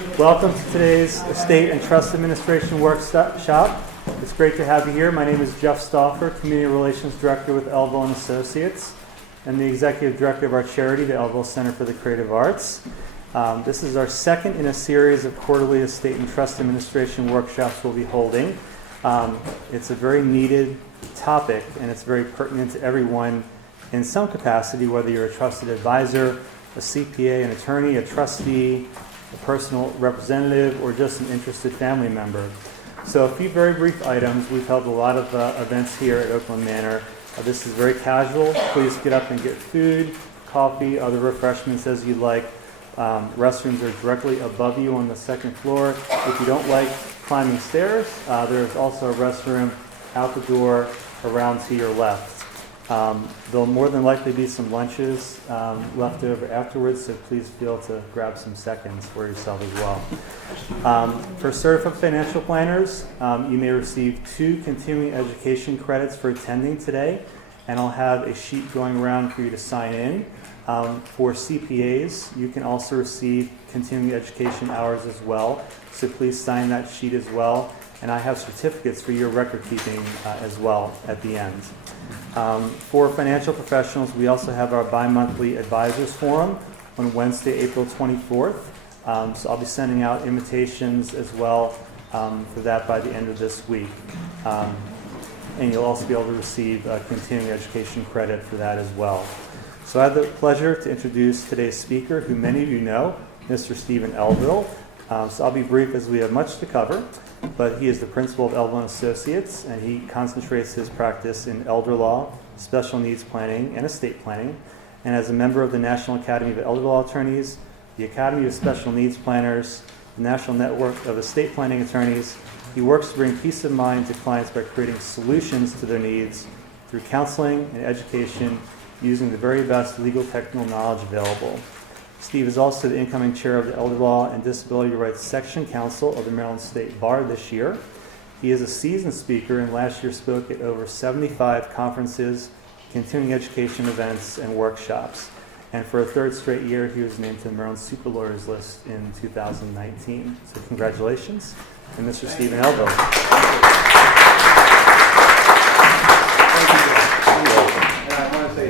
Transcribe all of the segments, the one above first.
Welcome to today's Estate and Trust Administration Workshop. It's great to have you here. My name is Jeff Stauffer, Community Relations Director with Elville and Associates, and the Executive Director of our charity, the Elville Center for the Creative Arts. This is our second in a series of quarterly Estate and Trust Administration workshops we'll be holding. It's a very needed topic, and it's very pertinent to everyone in some capacity, whether you're a trusted advisor, a CPA, an attorney, a trustee, a personal representative, or just an interested family member. So a few very brief items. We've held a lot of events here at Oakland Manor. This is very casual. Please get up and get food, coffee, other refreshments as you'd like. Restrooms are directly above you on the second floor. If you don't like climbing stairs, there's also a restroom out the door around to your left. There'll more than likely be some lunches left over afterwards, so please feel to grab some seconds for yourself as well. For certified financial planners, you may receive 2 continuing education credits for attending today, and I'll have a sheet going around for you to sign in. For CPAs, you can also receive continuing education hours as well, so please sign that sheet as well. And I have certificates for your record keeping as well at the end. For financial professionals, we also have our bi-monthly advisors forum on Wednesday, April 24th. So I'll be sending out invitations as well for that by the end of this week. And you'll also be able to receive continuing education credit for that as well. So I have the pleasure to introduce today's speaker, who many of you know, Mr. Stephen Elville. So I'll be brief as we have much to cover, but he is the principal of Elville and Associates, and he concentrates his practice in elder law, special needs planning, and estate planning. And as a member of the National Academy of Elder Law Attorneys, the Academy of Special Needs Planners, the National Network of Estate Planning Attorneys, he works to bring peace of mind to clients by creating solutions to their needs through counseling and education using the very best legal technical knowledge available. Steve is also the incoming chair of the Elder Law and Disability Rights Section Council of the Maryland State Bar this year. He is a seasoned speaker and last year spoke at over 75 conferences, continuing education events, and workshops. And for a third straight year, he was named to the Maryland Super Lawyers list in 2019. So congratulations, and Mr. Stephen Elville.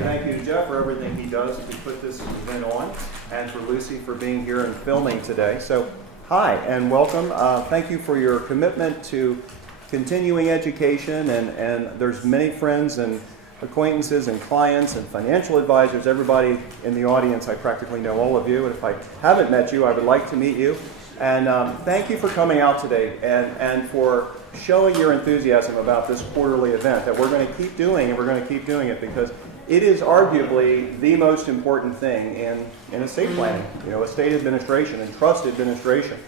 Thank you to Jeff for everything he does to put this event on, and for Lucy for being here and filming today. So, hi and welcome. Thank you for your commitment to continuing education, and there's many friends and acquaintances and clients and financial advisors, everybody in the audience. I practically know all of you, and if I haven't met you, I would like to meet you. And thank you for coming out today and for showing your enthusiasm about this quarterly event that we're going to keep doing, and we're going to keep doing it because it is arguably the most important thing in estate planning, estate administration and trust administration.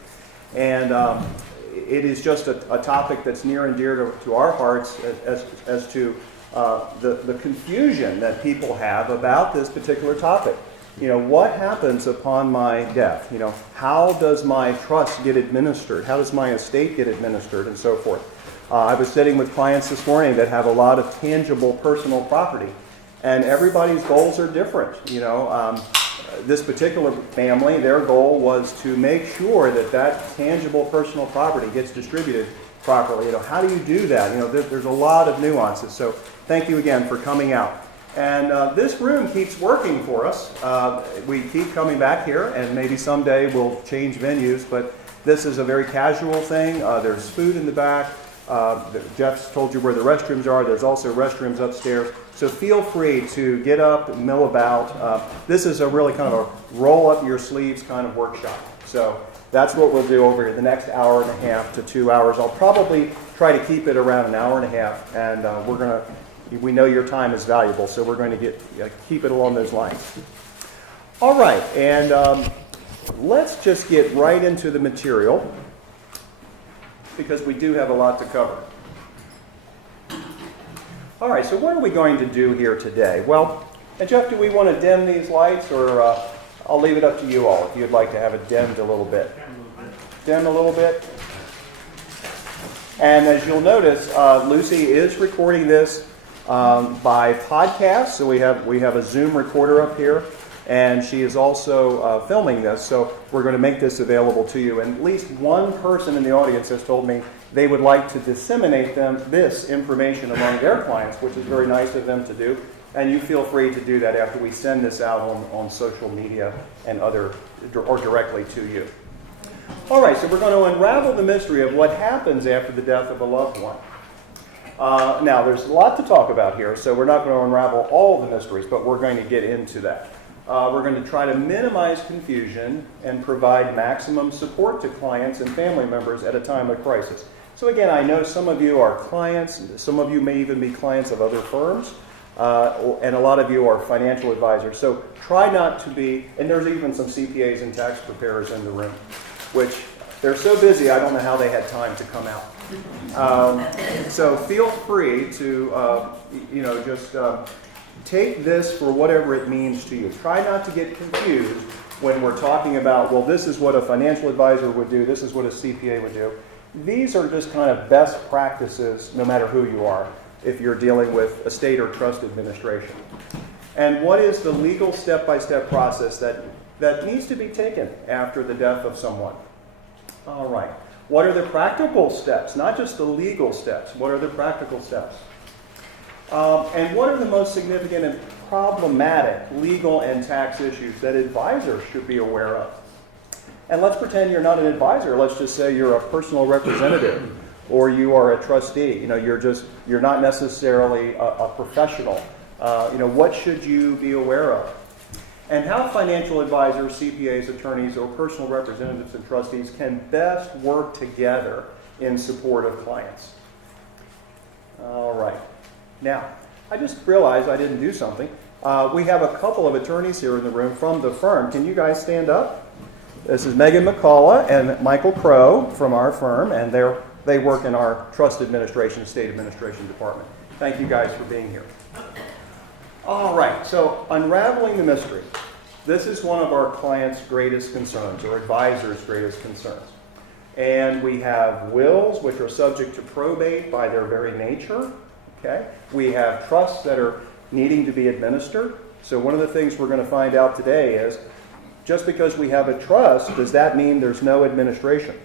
And it is just a topic that's near and dear to our hearts as to the confusion that people have about this particular topic. What happens upon my death? How does my trust get administered? How does my estate get administered, and so forth? I was sitting with clients this morning that have a lot of tangible personal property, and everybody's goals are different. This particular family, their goal was to make sure that tangible personal property gets distributed properly. How do you do that? There's a lot of nuances. So thank you again for coming out. And this room keeps working for us. We keep coming back here, and maybe someday we'll change venues, but this is a very casual thing. There's food in the back. Jeff's told you where the restrooms are. There's also restrooms upstairs. So feel free to get up and mill about. This is a really kind of a roll up your sleeves kind of workshop. So that's what we'll do over here the next hour and a half to 2 hours. I'll probably try to keep it around an hour and a half, and we know your time is valuable, so we're going to keep it along those lines. All right, and let's just get right into the material, because we do have a lot to cover. All right, so what are we going to do here today? Well, and Jeff, do we want to dim these lights, or I'll leave it up to you all if you'd like to have it dimmed a little bit. Dim a little bit. And as you'll notice, Lucy is recording this by podcast, so we have a Zoom recorder up here, And she is also filming this, so we're going to make this available to you. And at least one person in the audience has told me they would like to disseminate this information among their clients, which is very nice of them to do. And you feel free to do that after we send this out on social media and or directly to you. All right, so we're going to unravel the mystery of what happens after the death of a loved one. Now, there's a lot to talk about here, so we're not going to unravel all the mysteries, but we're going to get into that. We're going to try to minimize confusion and provide maximum support to clients and family members at a time of crisis. So again, I know some of you are clients, some of you may even be clients of other firms, and a lot of you are financial advisors. So try not to be, and there's even some CPAs and tax preparers in the room, which they're so busy, I don't know how they had time to come out. So feel free to, just take this for whatever it means to you. Try not to get confused when we're talking about, well, this is what a financial advisor would do, this is what a CPA would do. These are just kind of best practices, no matter who you are, if you're dealing with estate or trust administration. And what is the legal step-by-step process that needs to be taken after the death of someone? All right. What are the practical steps? Not just the legal steps. What are the practical steps? And what are the most significant and problematic legal and tax issues that advisors should be aware of? And let's pretend you're not an advisor. Let's just say you're a personal representative or you are a trustee. You're not necessarily a professional. What should you be aware of? And how financial advisors, CPAs, attorneys, or personal representatives and trustees can best work together in support of clients. All right. Now, I just realized I didn't do something. We have a couple of attorneys here in the room from the firm. Can you guys stand up? This is Megan McCullough and Michael Crow from our firm, and they work in our trust administration, estate administration department. Thank you guys for being here. All right, so unraveling the mystery. This is one of our clients' greatest concerns, or advisors' greatest concerns. And we have wills, which are subject to probate by their very nature. Okay? We have trusts that are needing to be administered. So one of the things we're going to find out today is, just because we have a trust, does that mean there's no administration?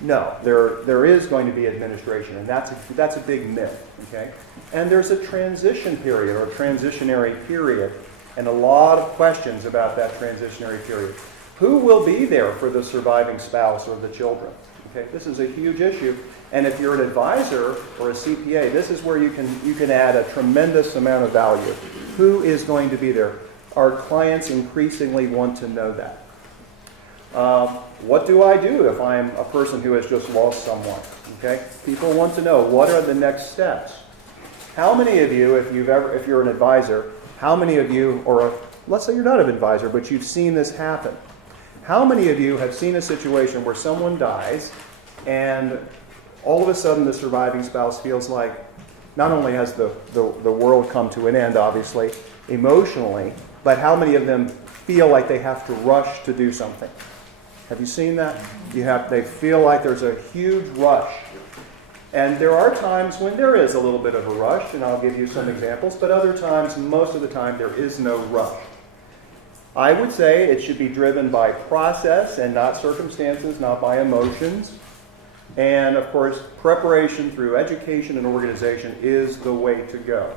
No, there is going to be administration, and that's a big myth. Okay? And there's a transition period, or transitionary period, and a lot of questions about that transitionary period. Who will be there for the surviving spouse or the children? Okay? This is a huge issue. And if you're an advisor or a CPA, this is where you can add a tremendous amount of value. Who is going to be there? Our clients increasingly want to know that. What do I do if I'm a person who has just lost someone? Okay? People want to know, what are the next steps? How many of you, if you're an advisor, how many of you, or let's say you're not an advisor, but you've seen this happen. How many of you have seen a situation where someone dies and all of a sudden the surviving spouse feels like not only has the world come to an end, obviously, emotionally, but how many of them feel like they have to rush to do something? Have you seen that? They feel like there's a huge rush. And there are times when there is a little bit of a rush, and I'll give you some examples, but other times, most of the time, there is no rush. I would say it should be driven by process and not circumstances, not by emotions. And of course, preparation through education and organization is the way to go.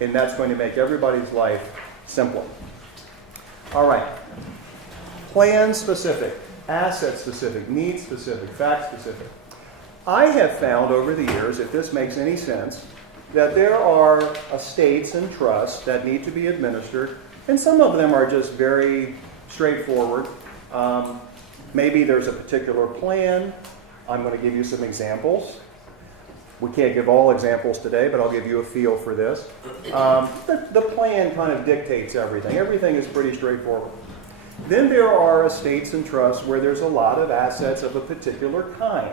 And that's going to make everybody's life simpler. All right. Plan specific, asset specific, need specific, fact specific. I have found over the years, if this makes any sense, that there are estates and trusts that need to be administered, and some of them are just very straightforward. Maybe there's a particular plan. I'm going to give you some examples. We can't give all examples today, but I'll give you a feel for this. The plan kind of dictates everything. Everything is pretty straightforward. Then there are estates and trusts where there's a lot of assets of a particular kind.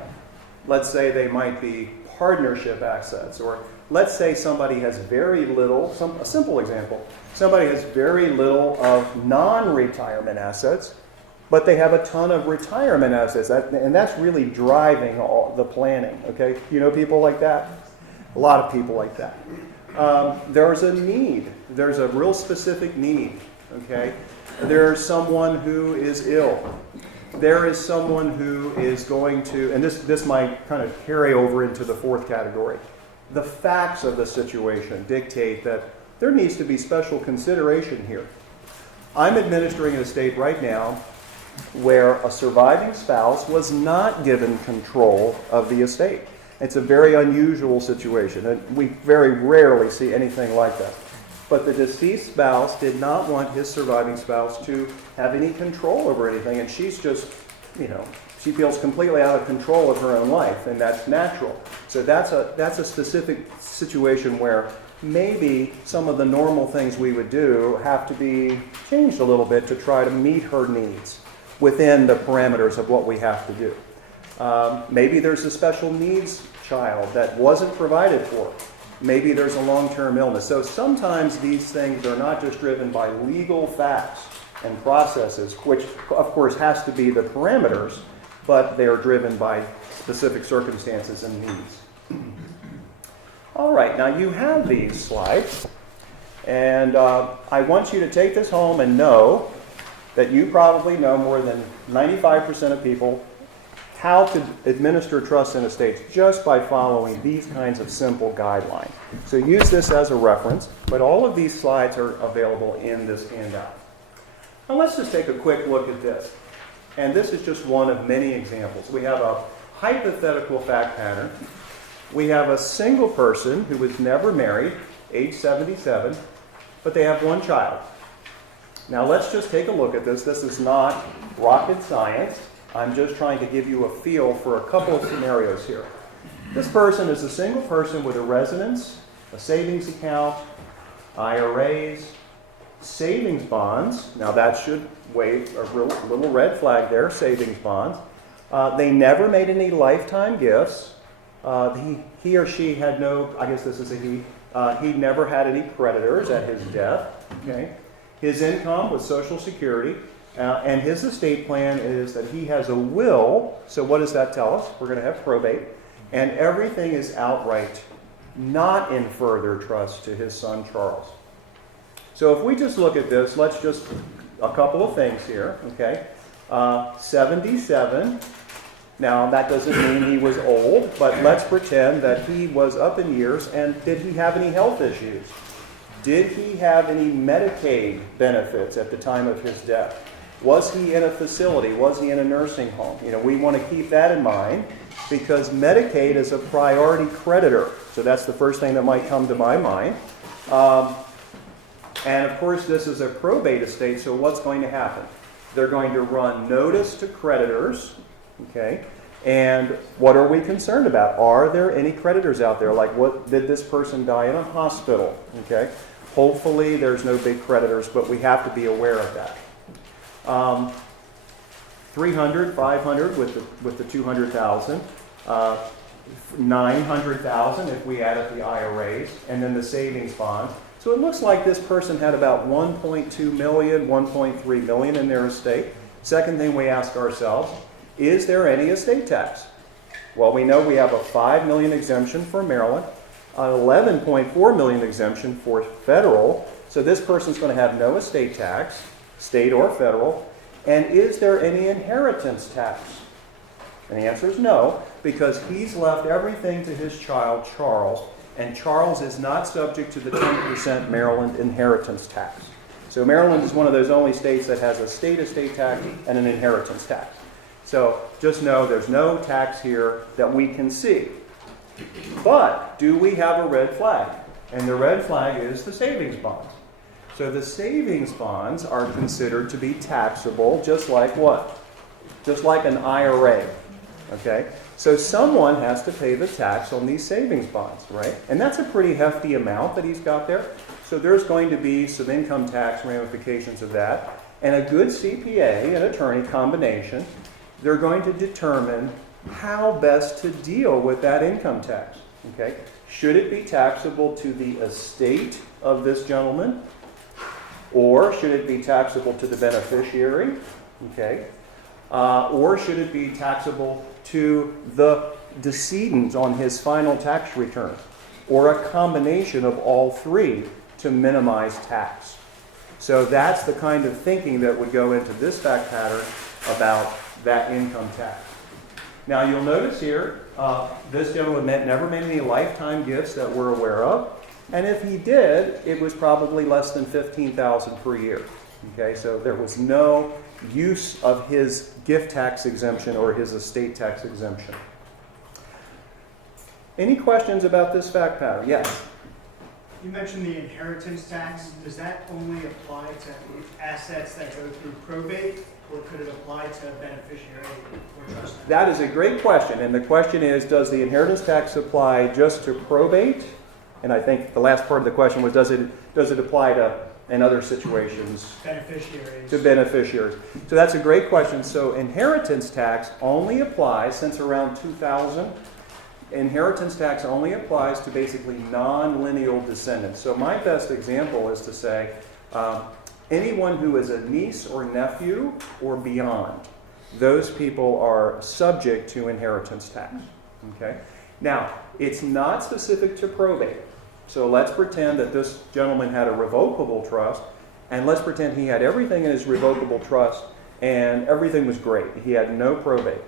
Let's say they might be partnership assets, or let's say somebody has very little, a simple example, somebody has very little of non-retirement assets, but they have a ton of retirement assets, and that's really driving all the planning, okay? You know people like that? A lot of people like that. There's a need. There's a real specific need, okay? There's someone who is ill. There is someone who is going to, and this might kind of carry over into the fourth category. The facts of the situation dictate that there needs to be special consideration here. I'm administering an estate right now where a surviving spouse was not given control of the estate. It's a very unusual situation, and we very rarely see anything like that. But the deceased spouse did not want his surviving spouse to have any control over anything, and she's just, she feels completely out of control of her own life, and that's natural. So that's a specific situation where maybe some of the normal things we would do have to be changed a little bit to try to meet her needs within the parameters of what we have to do. Maybe there's a special needs child that wasn't provided for. Maybe there's a long-term illness. So sometimes these things are not just driven by legal facts and processes, which of course has to be the parameters, but they are driven by specific circumstances and needs. All right, now you have these slides, and I want you to take this home and know that you probably know more than 95% of people how to administer trusts and estates just by following these kinds of simple guidelines. So use this as a reference, but all of these slides are available in this handout. Now let's just take a quick look at this. And this is just one of many examples. We have a hypothetical fact pattern. We have a single person who was never married, age 77, but they have one child. Now let's just take a look at this. This is not rocket science. I'm just trying to give you a feel for a couple of scenarios here. This person is a single person with a residence, a savings account, IRAs, savings bonds. Now that should wave a little red flag there, savings bonds. They never made any lifetime gifts. He or she had no, I guess this is a he never had any creditors at his death. Okay. His income was Social Security. And his estate plan is that he has a will. So what does that tell us? We're going to have probate. And everything is outright, not in further trust to his son Charles. So if we just look at this, let's just, a couple of things here, okay? 77. Now that doesn't mean he was old, but let's pretend that he was up in years. And did he have any health issues? Did he have any Medicaid benefits at the time of his death? Was he in a facility? Was he in a nursing home? We want to keep that in mind because Medicaid is a priority creditor. So that's the first thing that might come to my mind. And of course, this is a probate estate, so what's going to happen? They're going to run notice to creditors, okay? And what are we concerned about? Are there any creditors out there? Like, what did this person die in a hospital? Okay? Hopefully, there's no big creditors, but we have to be aware of that. 300, 500 with the 200,000, 900,000 if we add up the IRAs, and then the savings bonds. So it looks like this person had about 1.2 million, 1.3 million in their estate. Second thing we ask ourselves, is there any estate tax? Well, we know we have a 5 million exemption for Maryland, an 11.4 million exemption for federal. So this person's going to have no estate tax, state or federal. And is there any inheritance tax? And the answer is no, because he's left everything to his child, Charles, and Charles is not subject to the 10% Maryland inheritance tax. So Maryland is one of those only states that has a state estate tax and an inheritance tax. So just know there's no tax here that we can see. But do we have a red flag? And the red flag is the savings bonds. So the savings bonds are considered to be taxable, just like what? Just like an IRA, okay? So someone has to pay the tax on these savings bonds, right? And that's a pretty hefty amount that he's got there. So there's going to be some income tax ramifications of that. And a good CPA and attorney combination, they're going to determine how best to deal with that income tax, okay? Should it be taxable to the estate of this gentleman? Or should it be taxable to the beneficiary? Okay. Or should it be taxable to the decedent on his final tax return? Or a combination of all three to minimize tax? So that's the kind of thinking that would go into this fact pattern about that income tax. Now you'll notice here, this gentleman never made any lifetime gifts that we're aware of. And if he did, it was probably less than $15,000 per year. Okay, so there was no use of his gift tax exemption or his estate tax exemption. Any questions about this fact pattern? Yes? You mentioned the inheritance tax. Does that only apply to assets that go through probate, or could it apply to beneficiary or trust? That is a great question. And the question is, does the inheritance tax apply just to probate? And I think the last part of the question was, does it apply to, in other situations, Beneficiaries. to beneficiaries? So that's a great question. So inheritance tax only applies, since around 2000, inheritance tax only applies to basically non-lineal descendants. So my best example is to say anyone who is a niece or nephew or beyond, those people are subject to inheritance tax. Okay? Now, it's not specific to probate. So let's pretend that this gentleman had a revocable trust, and let's pretend he had everything in his revocable trust and everything was great. He had no probate.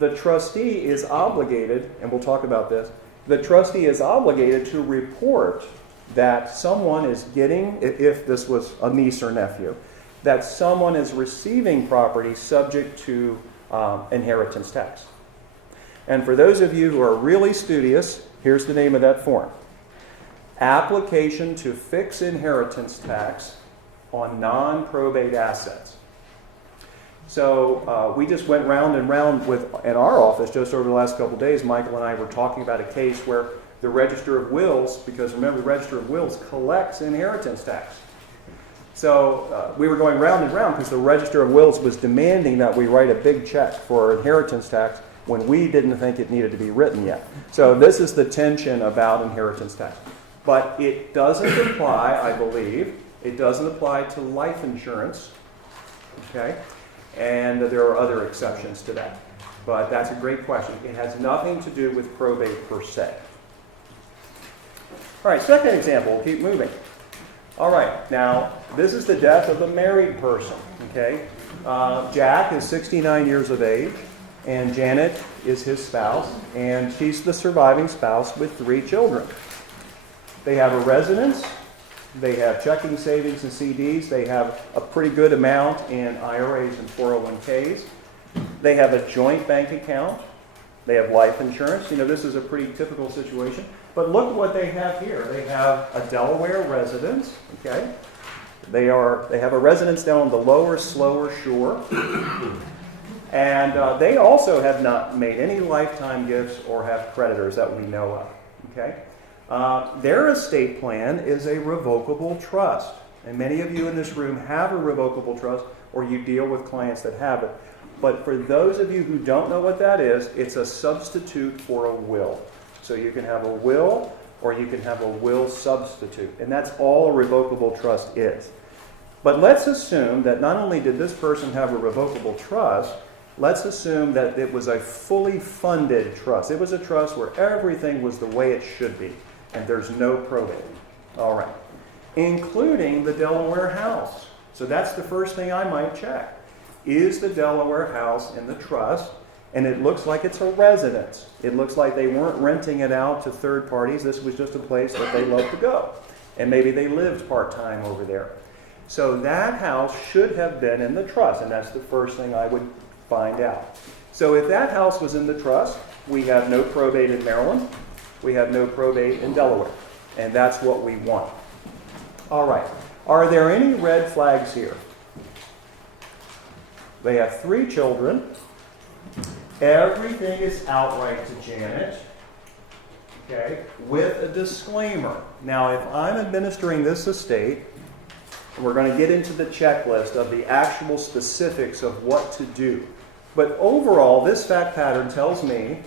The trustee is obligated, and we'll talk about this, the trustee is obligated to report that someone is getting, if this was a niece or nephew, that someone is receiving property subject to inheritance tax. And for those of you who are really studious, here's the name of that form. Application to fix inheritance tax on non-probate assets. So we just went round and round in our office just over the last couple of days. Michael and I were talking about a case where the Register of Wills, because remember the Register of Wills collects inheritance tax. So we were going round and round because the Register of Wills was demanding that we write a big check for inheritance tax when we didn't think it needed to be written yet. So this is the tension about inheritance tax. But it doesn't apply, I believe, it doesn't apply to life insurance, okay? And there are other exceptions to that. But that's a great question. It has nothing to do with probate per se. All right, second example, we'll keep moving. All right, now this is the death of a married person, okay? Jack is 69 years of age, and Janet is his spouse, and she's the surviving spouse with 3 children. They have a residence, they have checking, savings, and CDs, they have a pretty good amount in IRAs and 401ks, they have a joint bank account, they have life insurance. You know, this is a pretty typical situation. But look what they have here. They have a Delaware residence, okay? They have a residence down on the lower, slower shore. And they also have not made any lifetime gifts or have creditors that we know of, okay? Their estate plan is a revocable trust. And many of you in this room have a revocable trust, or you deal with clients that have it. But for those of you who don't know what that is, it's a substitute for a will. So you can have a will, or you can have a will substitute. And that's all a revocable trust is. But let's assume that not only did this person have a revocable trust, let's assume that it was a fully funded trust. It was a trust where everything was the way it should be, and there's no probate. All right. Including the Delaware house. So that's the first thing I might check. Is the Delaware house in the trust? And it looks like it's a residence. It looks like they weren't renting it out to third parties. This was just a place that they loved to go. And maybe they lived part-time over there. So that house should have been in the trust, and that's the first thing I would find out. So if that house was in the trust, we have no probate in Maryland. We have no probate in Delaware. And that's what we want. All right. Are there any red flags here? They have 3 children. Everything is outright to Janet, okay, with a disclaimer. Now, if I'm administering this estate, we're going to get into the checklist of the actual specifics of what to do. But overall, this fact pattern tells me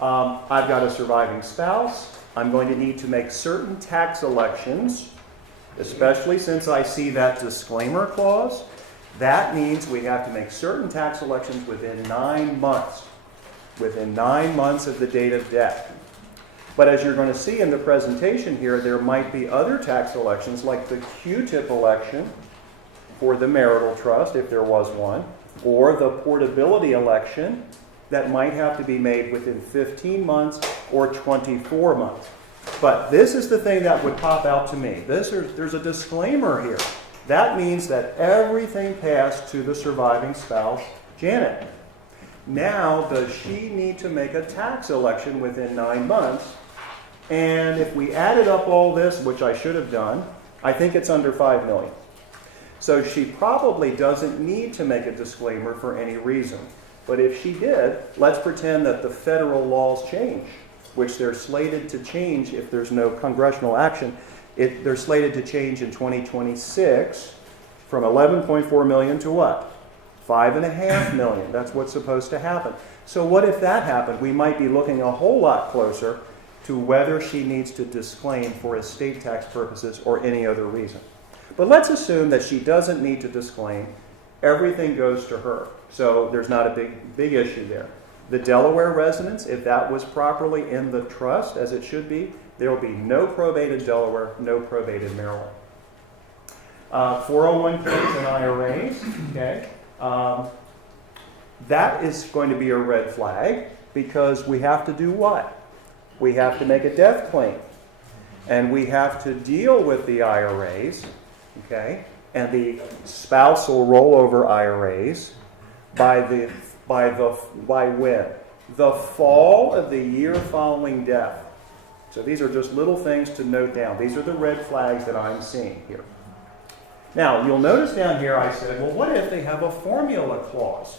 I've got a surviving spouse. I'm going to need to make certain tax elections, especially since I see that disclaimer clause. That means we have to make certain tax elections within 9 months. Within 9 months of the date of death. But as you're going to see in the presentation here, there might be other tax elections like the Q-tip election for the marital trust, if there was one, or the portability election that might have to be made within 15 months or 24 months. But this is the thing that would pop out to me. There's a disclaimer here. That means that everything passed to the surviving spouse, Janet. Now, does she need to make a tax election within 9 months? And if we added up all this, which I should have done, I think it's under $5 million. So she probably doesn't need to make a disclaimer for any reason. But if she did, let's pretend that the federal laws change, which they're slated to change if there's no congressional action. They're slated to change in 2026 from 11.4 million to what? 5.5 million. That's what's supposed to happen. So what if that happened? We might be looking a whole lot closer to whether she needs to disclaim for estate tax purposes or any other reason. But let's assume that she doesn't need to disclaim. Everything goes to her. So there's not a big issue there. The Delaware residence, if that was properly in the trust, as it should be, there will be no probate in Delaware, no probate in Maryland. 401ks and IRAs, okay? That is going to be a red flag because we have to do what? We have to make a death claim. And we have to deal with the IRAs, okay? And the spousal rollover IRAs by when? The fall of the year following death. So these are just little things to note down. These are the red flags that I'm seeing here. Now, you'll notice down here I said, well, what if they have a formula clause?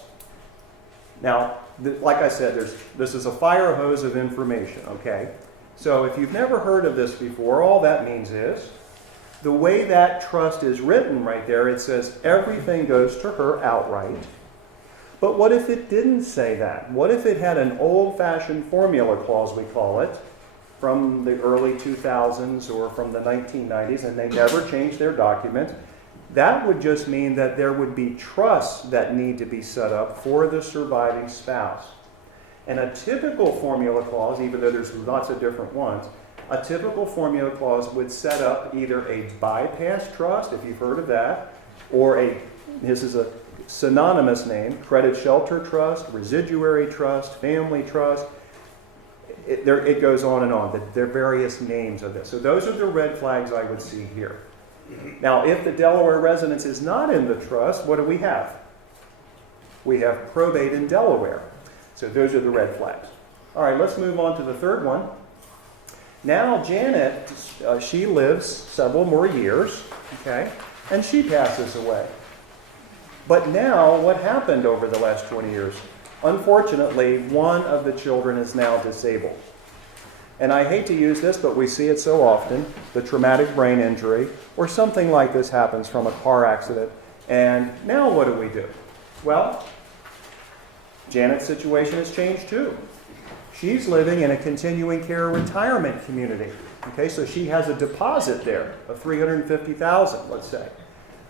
Now, like I said, this is a fire hose of information, okay? So if you've never heard of this before, all that means is the way that trust is written right there, it says everything goes to her outright. But what if it didn't say that? What if it had an old-fashioned formula clause, we call it, from the early 2000s or from the 1990s, and they never changed their document? That would just mean that there would be trusts that need to be set up for the surviving spouse. And a typical formula clause, even though there's lots of different ones, a typical formula clause would set up either a bypass trust, if you've heard of that, or this is a synonymous name, credit shelter trust, residuary trust, family trust. It goes on and on. There are various names of this. So those are the red flags I would see here. Now, if the Delaware residence is not in the trust, what do we have? We have probate in Delaware. So those are the red flags. All right, let's move on to the third one. Now, Janet, she lives several more years, okay, and she passes away. But now, what happened over the last 20 years? Unfortunately, one of the children is now disabled. And I hate to use this, but we see it so often, the traumatic brain injury, or something like this happens from a car accident. And now what do? Well, Janet's situation has changed too. She's living in a continuing care retirement community. Okay, so she has a deposit there of $350,000, let's say.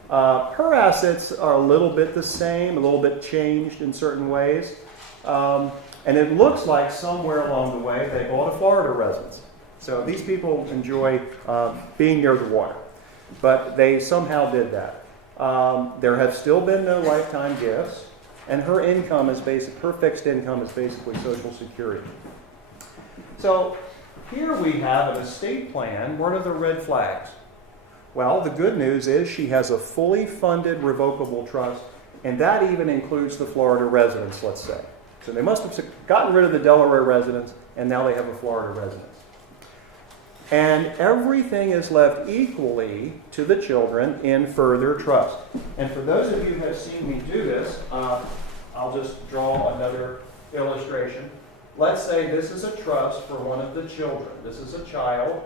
Her assets are a little bit the same, a little bit changed in certain ways. And it looks like somewhere along the way they bought a Florida residence. So these people enjoy being near the water. But they somehow did that. There have still been no lifetime gifts. And her income is her fixed income is basically Social Security. So here we have an estate plan. What are the red flags? Well, the good news is she has a fully funded revocable trust, and that even includes the Florida residence, let's say. So they must have gotten rid of the Delaware residence, and now they have a Florida residence. And everything is left equally to the children in further trust. And for those of you who have seen me do this, I'll just draw another illustration. Let's say this is a trust for one of the children. This is a child,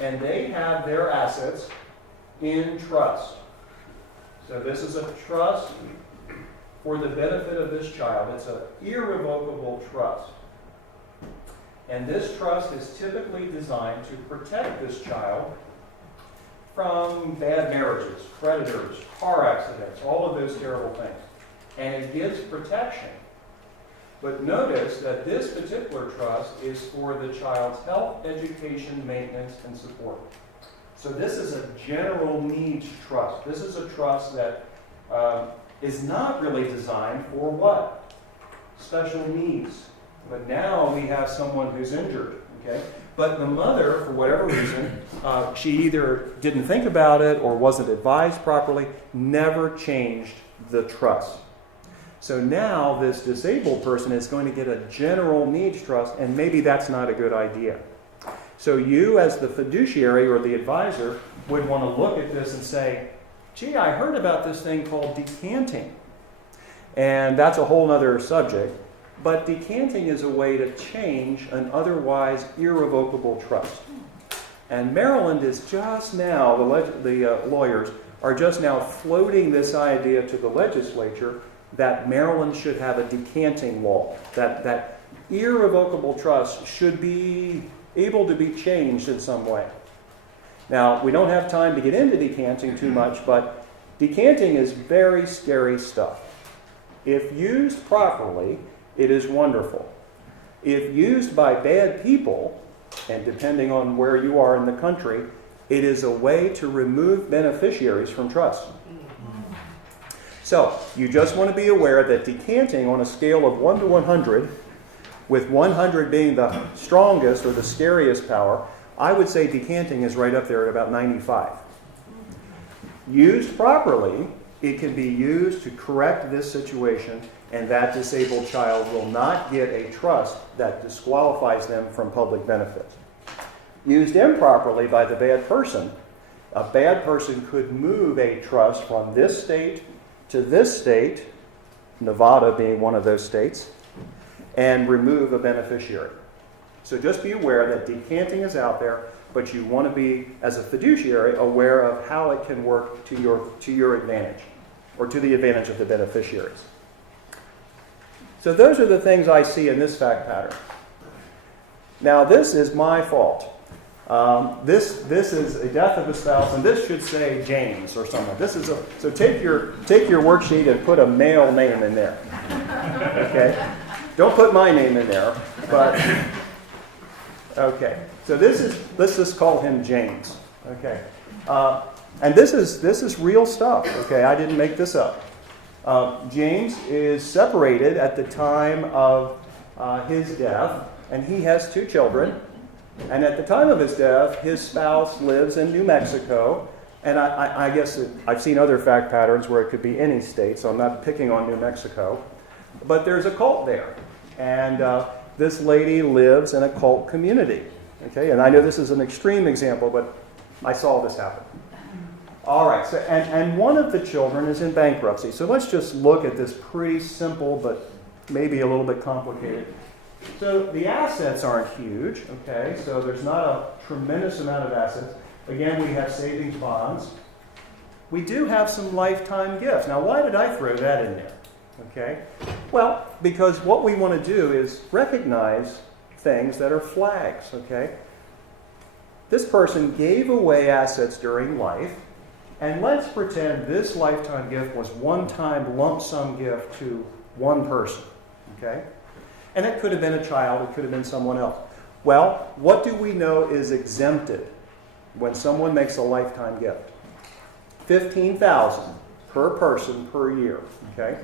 and they have their assets in trust. So this is a trust for the benefit of this child. It's an irrevocable trust. And this trust is typically designed to protect this child from bad marriages, creditors, car accidents, all of those terrible things. And it gives protection But notice that this particular trust is for the child's health, education, maintenance, and support. So this is a general needs trust. This is a trust that is not really designed for what? Special needs. But now we have someone who's injured, okay? But the mother, for whatever reason, she either didn't think about it or wasn't advised properly, never changed the trust. So now this disabled person is going to get a general needs trust, and maybe that's not a good idea. So you, as the fiduciary or the advisor, would want to look at this and say, gee, I heard about this thing called decanting. And that's a whole other subject. But decanting is a way to change an otherwise irrevocable trust. And Maryland is just now, the lawyers are just now floating this idea to the legislature that Maryland should have a decanting law, that irrevocable trust should be able to be changed in some way. Now, we don't have time to get into decanting too much, but decanting is very scary stuff. If used properly, it is wonderful. If used by bad people, and depending on where you are in the country, it is a way to remove beneficiaries from trust. So, you just want to be aware that decanting on a scale of 1 to 100, with 100 being the strongest or the scariest power, I would say decanting is right up there at about 95. Used properly, it can be used to correct this situation, and that disabled child will not get a trust that disqualifies them from public benefits. Used improperly by the bad person, a bad person could move a trust from this state to this state, Nevada being one of those states, and remove a beneficiary. So just be aware that decanting is out there, but you want to be, as a fiduciary, aware of how it can work to your advantage, or to the advantage of the beneficiaries. So those are the things I see in this fact pattern. Now this is my fault. This is a death of a spouse, and this should say James or something. So take your worksheet and put a male name in there. Okay, don't put my name in there, but okay. So let's just call him James. Okay, and this is real stuff. Okay, I didn't make this up. James is separated at the time of his death, and he has 2 children. And at the time of his death, his spouse lives in New Mexico. And I guess I've seen other fact patterns where it could be any state, so I'm not picking on New Mexico. But there's a cult there. And this lady lives in a cult community. Okay, and I know this is an extreme example, but I saw this happen. All right, so and one of the children is in bankruptcy. So let's just look at this pretty simple, but maybe a little bit complicated. So the assets aren't huge, okay? So there's not a tremendous amount of assets. Again, we have savings bonds. We do have some lifetime gifts. Now, why did I throw that in there? Okay? Well, because what we want to do is recognize things that are flags, okay? This person gave away assets during life, and let's pretend this lifetime gift was one-time lump sum gift to one person, okay? And it could have been a child, it could have been someone else. Well, what do we know is exempted when someone makes a lifetime gift? $15,000 per person per year, okay?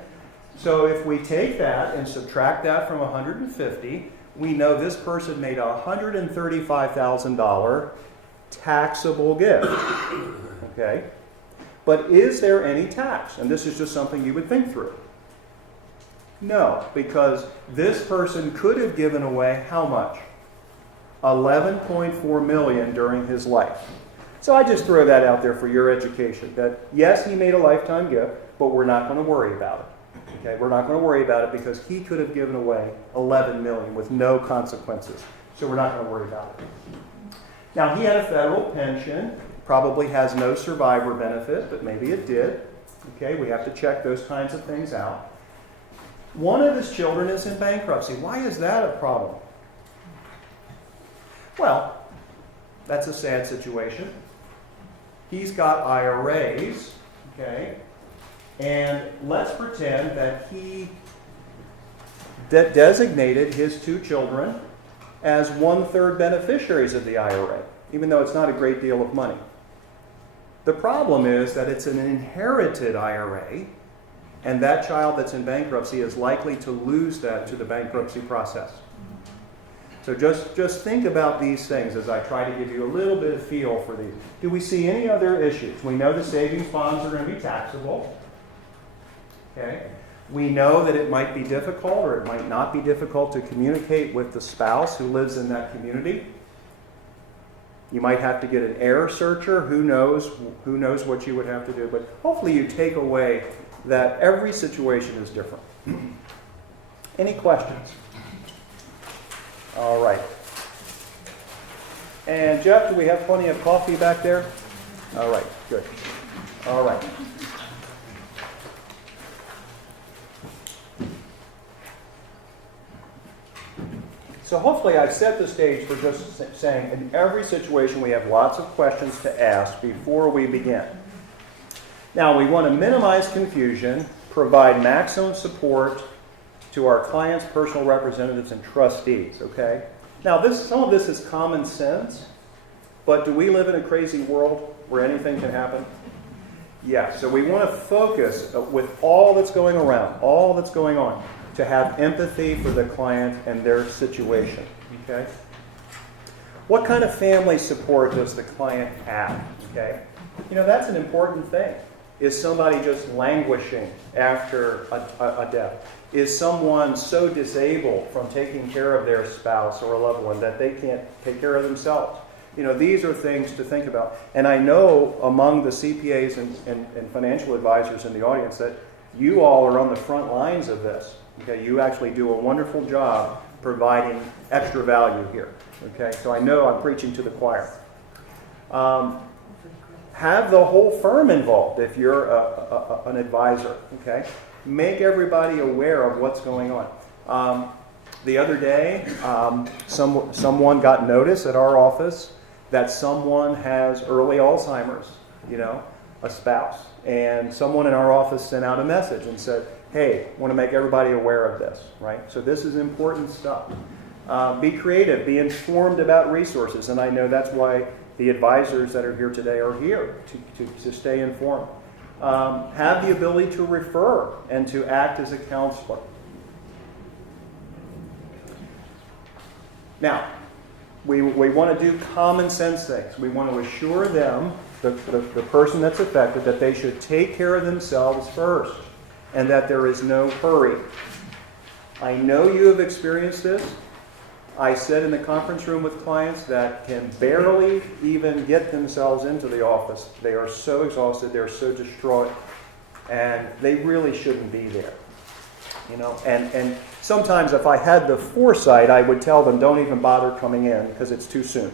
So if we take that and subtract that from 150, we know this person made a $135,000 taxable gift, okay? But is there any tax? And this is just something you would think through. No, because this person could have given away how much? $11.4 million during his life. So I just throw that out there for your education, that yes, he made a lifetime gift, but we're not going to worry about it. Okay, we're not going to worry about it because he could have given away $11 million with no consequences. So we're not going to worry about it. Now, he had a federal pension, probably has no survivor benefit, but maybe it did. Okay, we have to check those kinds of things out. One of his children is in bankruptcy. Why is that a problem? Well, that's a sad situation. He's got IRAs, okay? And let's pretend that he designated his 2 children as 1/3 beneficiaries of the IRA, even though it's not a great deal of money. The problem is that it's an inherited IRA, and that child that's in bankruptcy is likely to lose that to the bankruptcy process. So just think about these things as I try to give you a little bit of feel for these. Do we see any other issues? We know the savings bonds are going to be taxable. Okay. We know that it might be difficult or it might not be difficult to communicate with the spouse who lives in that community. You might have to get an heir searcher. Who knows what you would have to do. But hopefully you take away that every situation is different. Any questions? All right. And Jeff, do we have plenty of coffee back there? All right, good. All right. So hopefully I've set the stage for just saying in every situation we have lots of questions to ask before we begin. Now we want to minimize confusion, provide maximum support to our clients, personal representatives, and trustees, okay? Now some of this is common sense, but do we live in a crazy world where anything can happen? Yeah, so we want to focus with all that's going around, all that's going on, to have empathy for the client and their situation, okay? What kind of family support does the client have, okay? You know, that's an important thing. Is somebody just languishing after a death? Is someone so disabled from taking care of their spouse or a loved one that they can't take care of themselves? You know, these are things to think about. And I know among the CPAs and financial advisors in the audience that you all are on the front lines of this. Okay, you actually do a wonderful job providing extra value here. Okay, so I know I'm preaching to the choir. Have the whole firm involved if you're an advisor. Okay, make everybody aware of what's going on. The other day, someone got notice at our office that someone has early Alzheimer's, you know, a spouse. And someone in our office sent out a message and said, hey, want to make everybody aware of this, right? So this is important stuff. Be creative, be informed about resources. And I know that's why the advisors that are here today are here, to stay informed. Have the ability to refer and to act as a counselor. Now, we want to do common sense things. We want to assure them, the person that's affected, that they should take care of themselves first and that there is no hurry. I know you have experienced this. I sit in the conference room with clients that can barely even get themselves into the office. They are so exhausted, they're so distraught, and they really shouldn't be there. You know, and sometimes if I had the foresight, I would tell them don't even bother coming in because it's too soon.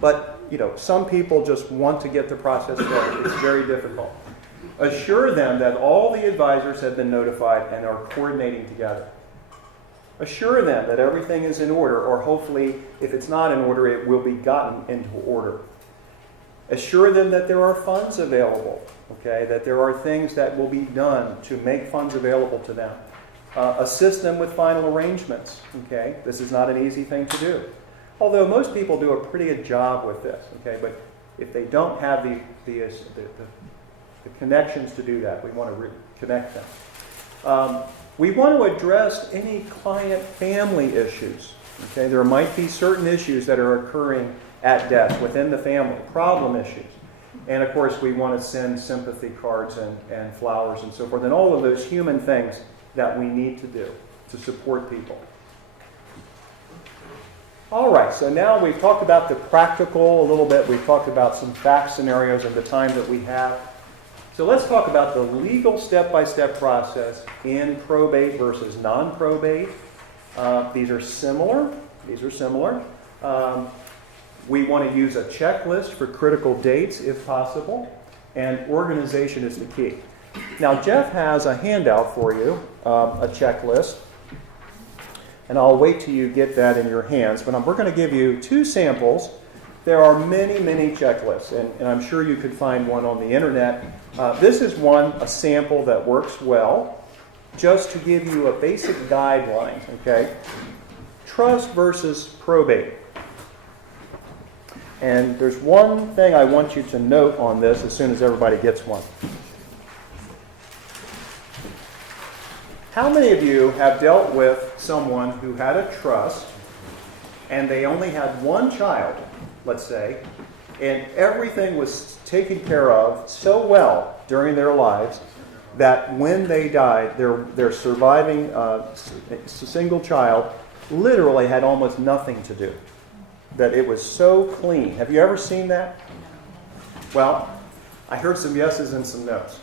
But, you know, some people just want to get the process going. It's very difficult. Assure them that all the advisors have been notified and are coordinating together. Assure them that everything is in order, or hopefully, if it's not in order, it will be gotten into order. Assure them that there are funds available, okay, that there are things that will be done to make funds available to them. Assist them with final arrangements, okay? This is not an easy thing to do. Although most people do a pretty good job with this, okay? But if they don't have the connections to do that, we want to connect them. We want to address any client-family issues. Okay, there might be certain issues that are occurring at death within the family, problem issues. And of course, we want to send sympathy cards and flowers and so forth, and all of those human things that we need to do to support people. All right, so now we've talked about the practical a little bit. We've talked about some fact scenarios and the time that we have. So let's talk about the legal step-by-step process in probate versus non-probate. These are similar. We want to use a checklist for critical dates if possible, and organization is the key. Now, Jeff has a handout for you, a checklist, and I'll wait till you get that in your hands, but we're going to give you 2 samples. There are many, many checklists, and I'm sure you could find one on the internet. This is a sample that works well. just to give you a basic guideline, okay? Trust versus probate. And there's one thing I want you to note on this as soon as everybody gets one. How many of you have dealt with someone who had a trust and they only had one child, let's say, and everything was taken care of so well during their lives that when they died, their surviving single child literally had almost nothing to do? That it was so clean. Have you ever seen that? Well, I heard some yeses and some nos.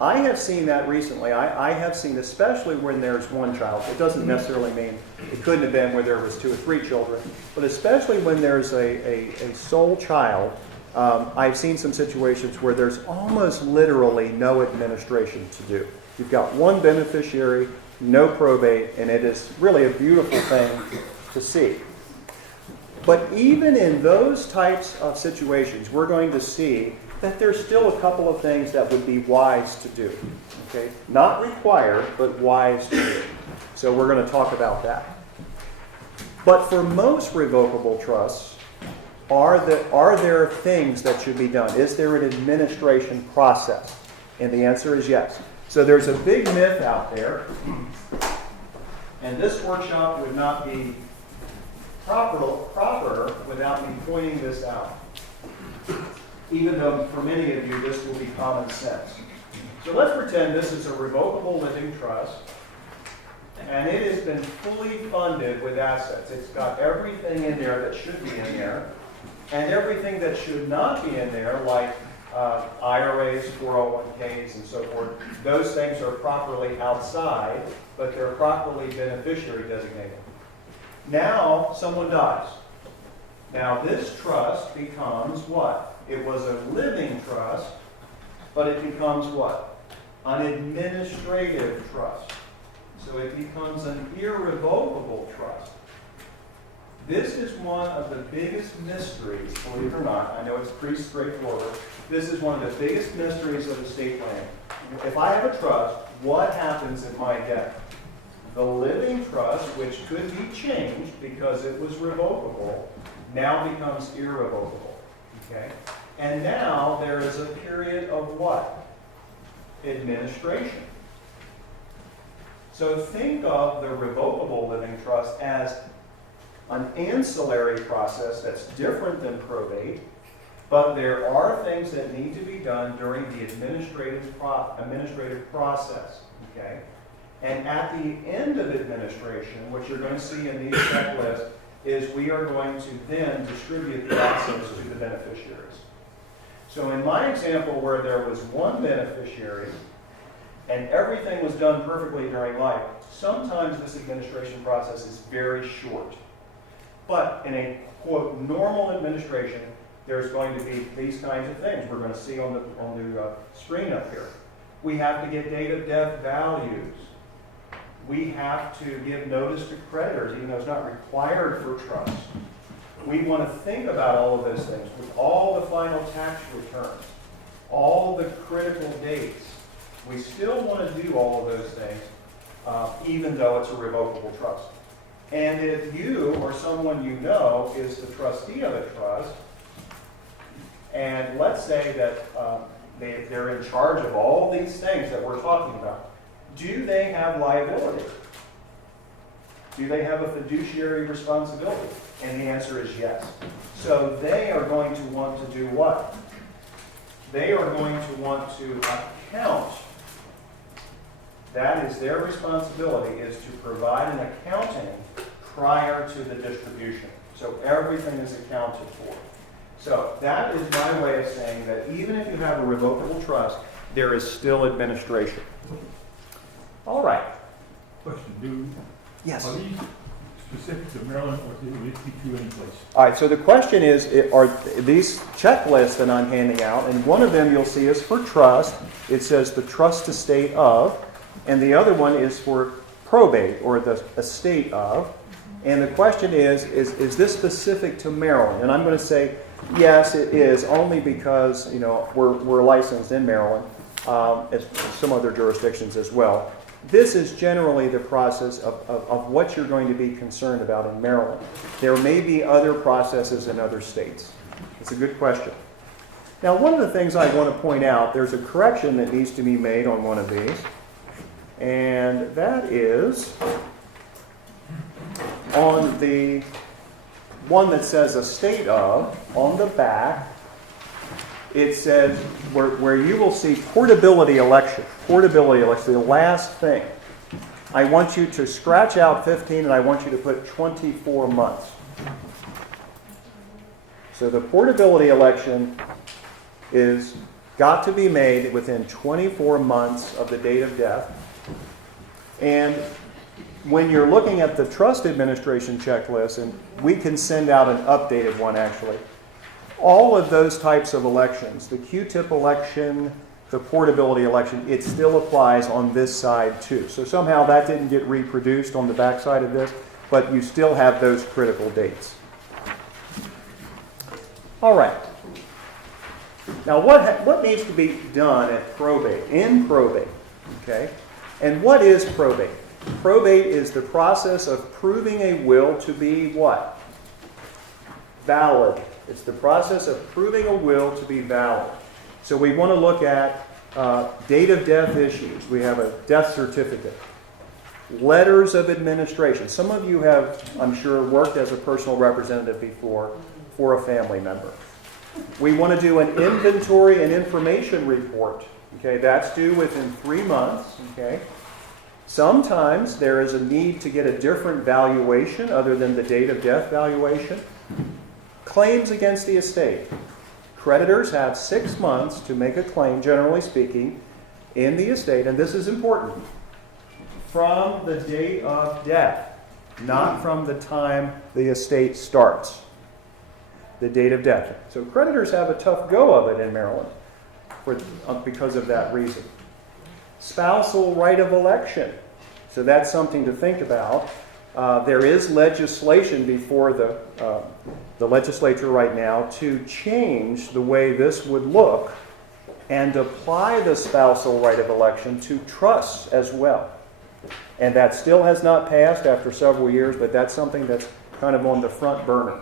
I have seen that recently. I have seen, especially when there's one child. It doesn't necessarily mean it couldn't have been where there was 2 or 3 children, but especially when there's a sole child, I've seen some situations where there's almost literally no administration to do. You've got one beneficiary, no probate, and it is really a beautiful thing to see. But even in those types of situations, we're going to see that there's still a couple of things that would be wise to do. Okay? Not required, but wise to do. So we're going to talk about that. But for most revocable trusts, are there things that should be done? Is there an administration process? And the answer is yes. So there's a big myth out there, and this workshop would not be proper without me pointing this out. Even though for many of you this will be common sense. So let's pretend this is a revocable living trust, and it has been fully funded with assets. It's got everything in there that should be in there, and everything that should not be in there, like IRAs, 401ks, and so forth. Those things are properly outside, but they're properly beneficiary designated. Now someone dies. Now this trust becomes what? It was a living trust, but it becomes what? An administrative trust. So it becomes an irrevocable trust. This is one of the biggest mysteries, believe it or not. I know it's pretty straightforward. This is one of the biggest mysteries of estate planning. If I have a trust, what happens at my death? The living trust, which could be changed because it was revocable, now becomes irrevocable. Okay? And now there is a period of what? Administration. So think of the revocable living trust as an ancillary process that's different than probate, but there are things that need to be done during the administrative process. Okay? And at the end of administration, what you're going to see in these checklists is we are going to then distribute the assets to the beneficiaries. So in my example where there was one beneficiary and everything was done perfectly during life, sometimes this administration process is very short. But in a, quote, normal administration, there's going to be these kinds of things we're going to see on the screen up here. We have to get date of death values. We have to give notice to creditors, even though it's not required for trust. We want to think about all of those things with all the final tax returns, all the critical dates. We still want to do all of those things, even though it's a revocable trust. And if you or someone you know is the trustee of a trust, and let's say that they're in charge of all these things that we're talking about, do they have liability? Do they have a fiduciary responsibility? And the answer is yes. So they are going to want to do what? They are going to want to account. That is their responsibility, is to provide an accounting prior to the distribution. So everything is accounted for. So that is my way of saying that even if you have a revocable trust, there is still administration. All right. Question, Yes. are these specific to Maryland or do they be true any place? All right, so the question is, are these checklists that I'm handing out, and one of them you'll see is for trust. It says the trust estate of, and the other one is for probate, or the estate of. And the question is this specific to Maryland? And I'm going to say, yes, it is, only because, we're licensed in Maryland. as some other jurisdictions as well. This is generally the process of what you're going to be concerned about in Maryland. There may be other processes in other states. It's a good question. Now, one of the things I want to point out, there's a correction that needs to be made on one of these, and that is on the one that says estate of, on the back, it says where you will see portability election, the last thing. I want you to scratch out 15 and I want you to put 24 months. So the portability election is got to be made within 24 months of the date of death. And when you're looking at the trust administration checklist, and we can send out an updated one actually, all of those types of elections, the Q-tip election, the portability election, it still applies on this side too. So somehow that didn't get reproduced on the back side of this, but you still have those critical dates. All right. Now, what needs to be done at probate, in probate, okay? And what is probate? Probate is the process of proving a will to be what? Valid. It's the process of proving a will to be valid. So we want to look at date of death issues. We have a death certificate. Letters of administration. Some of you have, I'm sure, worked as a personal representative before for a family member. We want to do an inventory and information report. Okay, that's due within 3 months. Okay. Sometimes there is a need to get a different valuation other than the date of death valuation. Claims against the estate. Creditors have 6 months to make a claim, generally speaking, in the estate, and this is important, from the date of death, not from the time the estate starts. The date of death. So creditors have a tough go of it in Maryland because of that reason. Spousal right of election. So that's something to think about. There is legislation before the legislature right now to change the way this would look and apply the spousal right of election to trusts as well. And that still has not passed after several years, but that's something that's kind of on the front burner.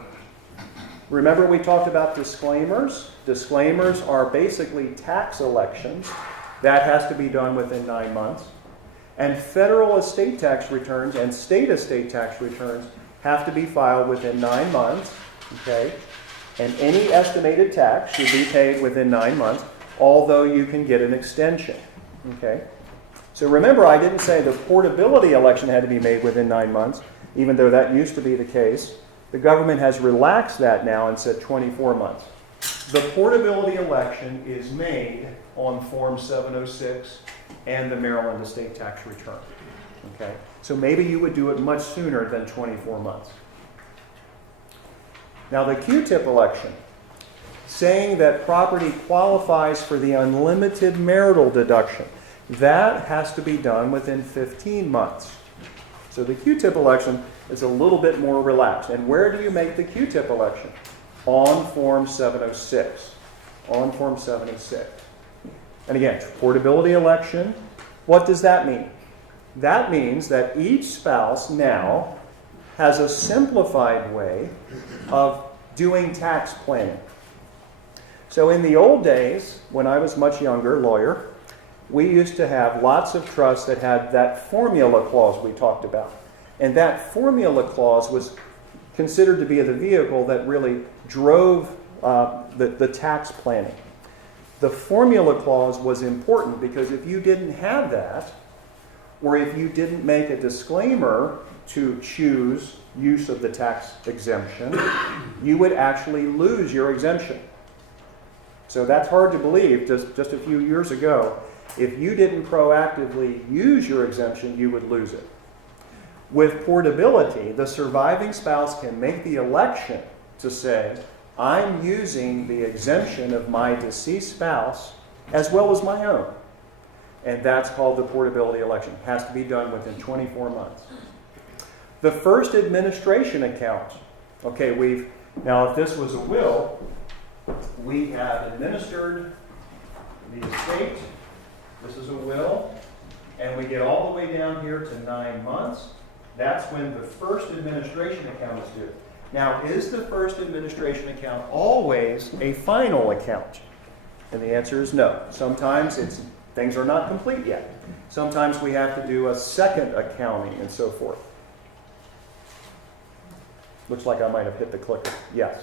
Remember we talked about disclaimers? Disclaimers are basically tax elections. That has to be done within 9 months. And federal estate tax returns and state estate tax returns have to be filed within 9 months. Okay? And any estimated tax should be paid within 9 months, although you can get an extension. Okay? So remember, I didn't say the portability election had to be made within 9 months, even though that used to be the case. The government has relaxed that now and said 24 months. The portability election is made on Form 706 and the Maryland estate tax return. Okay? So maybe you would do it much sooner than 24 months. Now the Q-tip election, saying that property qualifies for the unlimited marital deduction, that has to be done within 15 months. So the Q-tip election is a little bit more relaxed. And where do you make the Q-tip election? On Form 706. On Form 706. And again, portability election, what does that mean? That means that each spouse now has a simplified way of doing tax planning. So in the old days, when I was much younger, lawyer, we used to have lots of trusts that had that formula clause we talked about. And that formula clause was considered to be the vehicle that really drove the tax planning. The formula clause was important because if you didn't have that, or if you didn't make a disclaimer to choose use of the tax exemption, you would actually lose your exemption. So that's hard to believe. Just a few years ago, if you didn't proactively use your exemption, you would lose it. With portability, the surviving spouse can make the election to say, I'm using the exemption of my deceased spouse as well as my own. And that's called the portability election. It has to be done within 24 months. The first administration account. Okay, now if this was a will, we have administered the estate This is a will, and we get all the way down here to 9 months. That's when the first administration account is due. Now, is the first administration account always a final account? And the answer is no. Sometimes things are not complete yet. Sometimes we have to do a second accounting and so forth. Looks like I might have hit the clicker. Yes.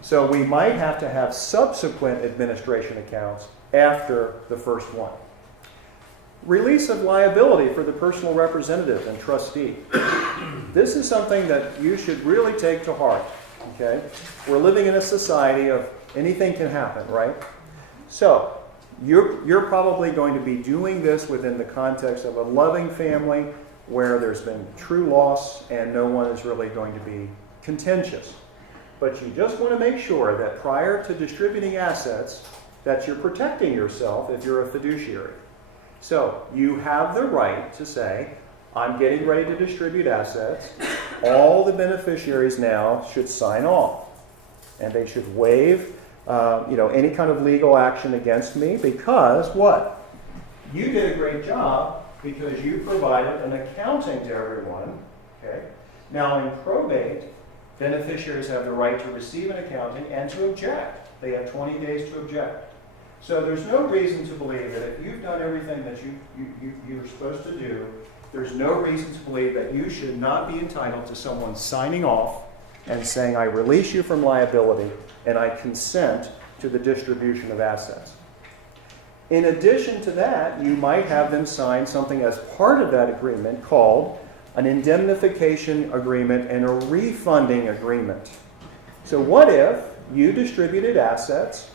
So we might have to have subsequent administration accounts after the first one. Release of liability for the personal representative and trustee. This is something that you should really take to heart. Okay? We're living in a society of anything can happen, right? So, you're probably going to be doing this within the context of a loving family where there's been true loss and no one is really going to be contentious. But you just want to make sure that prior to distributing assets that you're protecting yourself if you're a fiduciary. So, you have the right to say, I'm getting ready to distribute assets. All the beneficiaries now should sign off. And they should waive any kind of legal action against me because what? You did a great job because you provided an accounting to everyone. Okay? Now in probate, beneficiaries have the right to receive an accounting and to object. They have 20 days to object. So there's no reason to believe that if you've done everything that you're supposed to do, there's no reason to believe that you should not be entitled to someone signing off and saying, I release you from liability and I consent to the distribution of assets. In addition to that, you might have them sign something as part of that agreement called an indemnification agreement and a refunding agreement. So what if you distributed assets,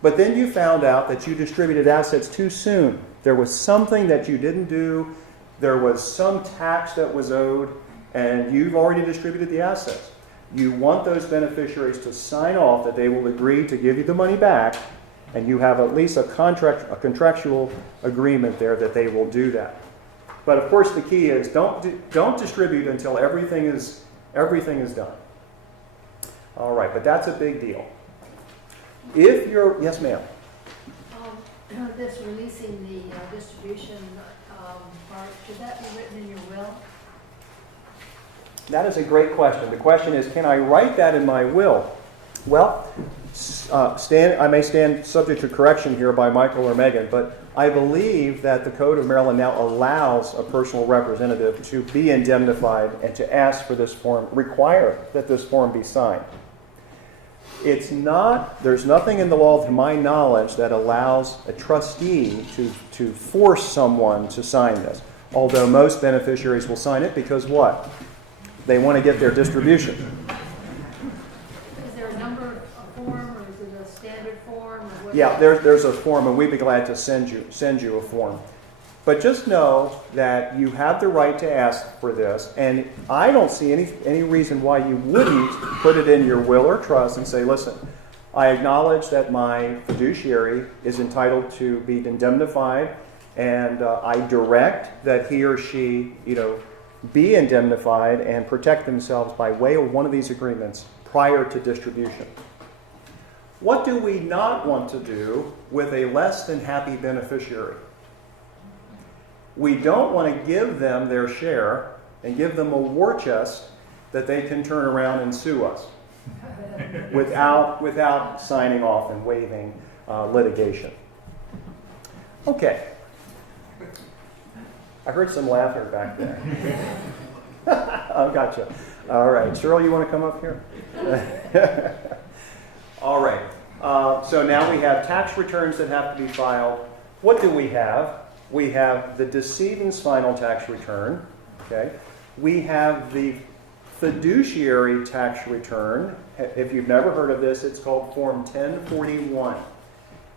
but then you found out that you distributed assets too soon? There was something that you didn't do, there was some tax that was owed, and you've already distributed the assets. You want those beneficiaries to sign off that they will agree to give you the money back, and you have at least a contractual agreement there that they will do that. But of course, the key is don't distribute until everything is done. All right, but that's a big deal. If you're yes, ma'am. This releasing the distribution part, should that be written in your will? That is a great question. The question is, can I write that in my will? Well, I may stand subject to correction here by Michael or Megan, but I believe that the Code of Maryland now allows a personal representative to be indemnified and to ask for this form, require that this form be signed. There's nothing in the law, to my knowledge, that allows a trustee to force someone to sign this. Although most beneficiaries will sign it because what? They want to get their distribution. Is there a number form or is it a standard form? Or what? Yeah, there's a form, and we'd be glad to send you a form. But just know that you have the right to ask for this, and I don't see any reason why you wouldn't put it in your will or trust and say, listen, I acknowledge that my fiduciary is entitled to be indemnified, and I direct that he or she, be indemnified and protect themselves by way of one of these agreements prior to distribution. What do we not want to do with a less than happy beneficiary? We don't want to give them their share and give them a war chest that they can turn around and sue us without signing off and waiving litigation. Okay. I heard some laughter back there. Oh, gotcha. All right. Cheryl, you want to come up here? All right. So now we have tax returns that have to be filed. What do we have? We have the decedent's final tax return. Okay. We have the fiduciary tax return. If you've never heard of this, it's called Form 1041.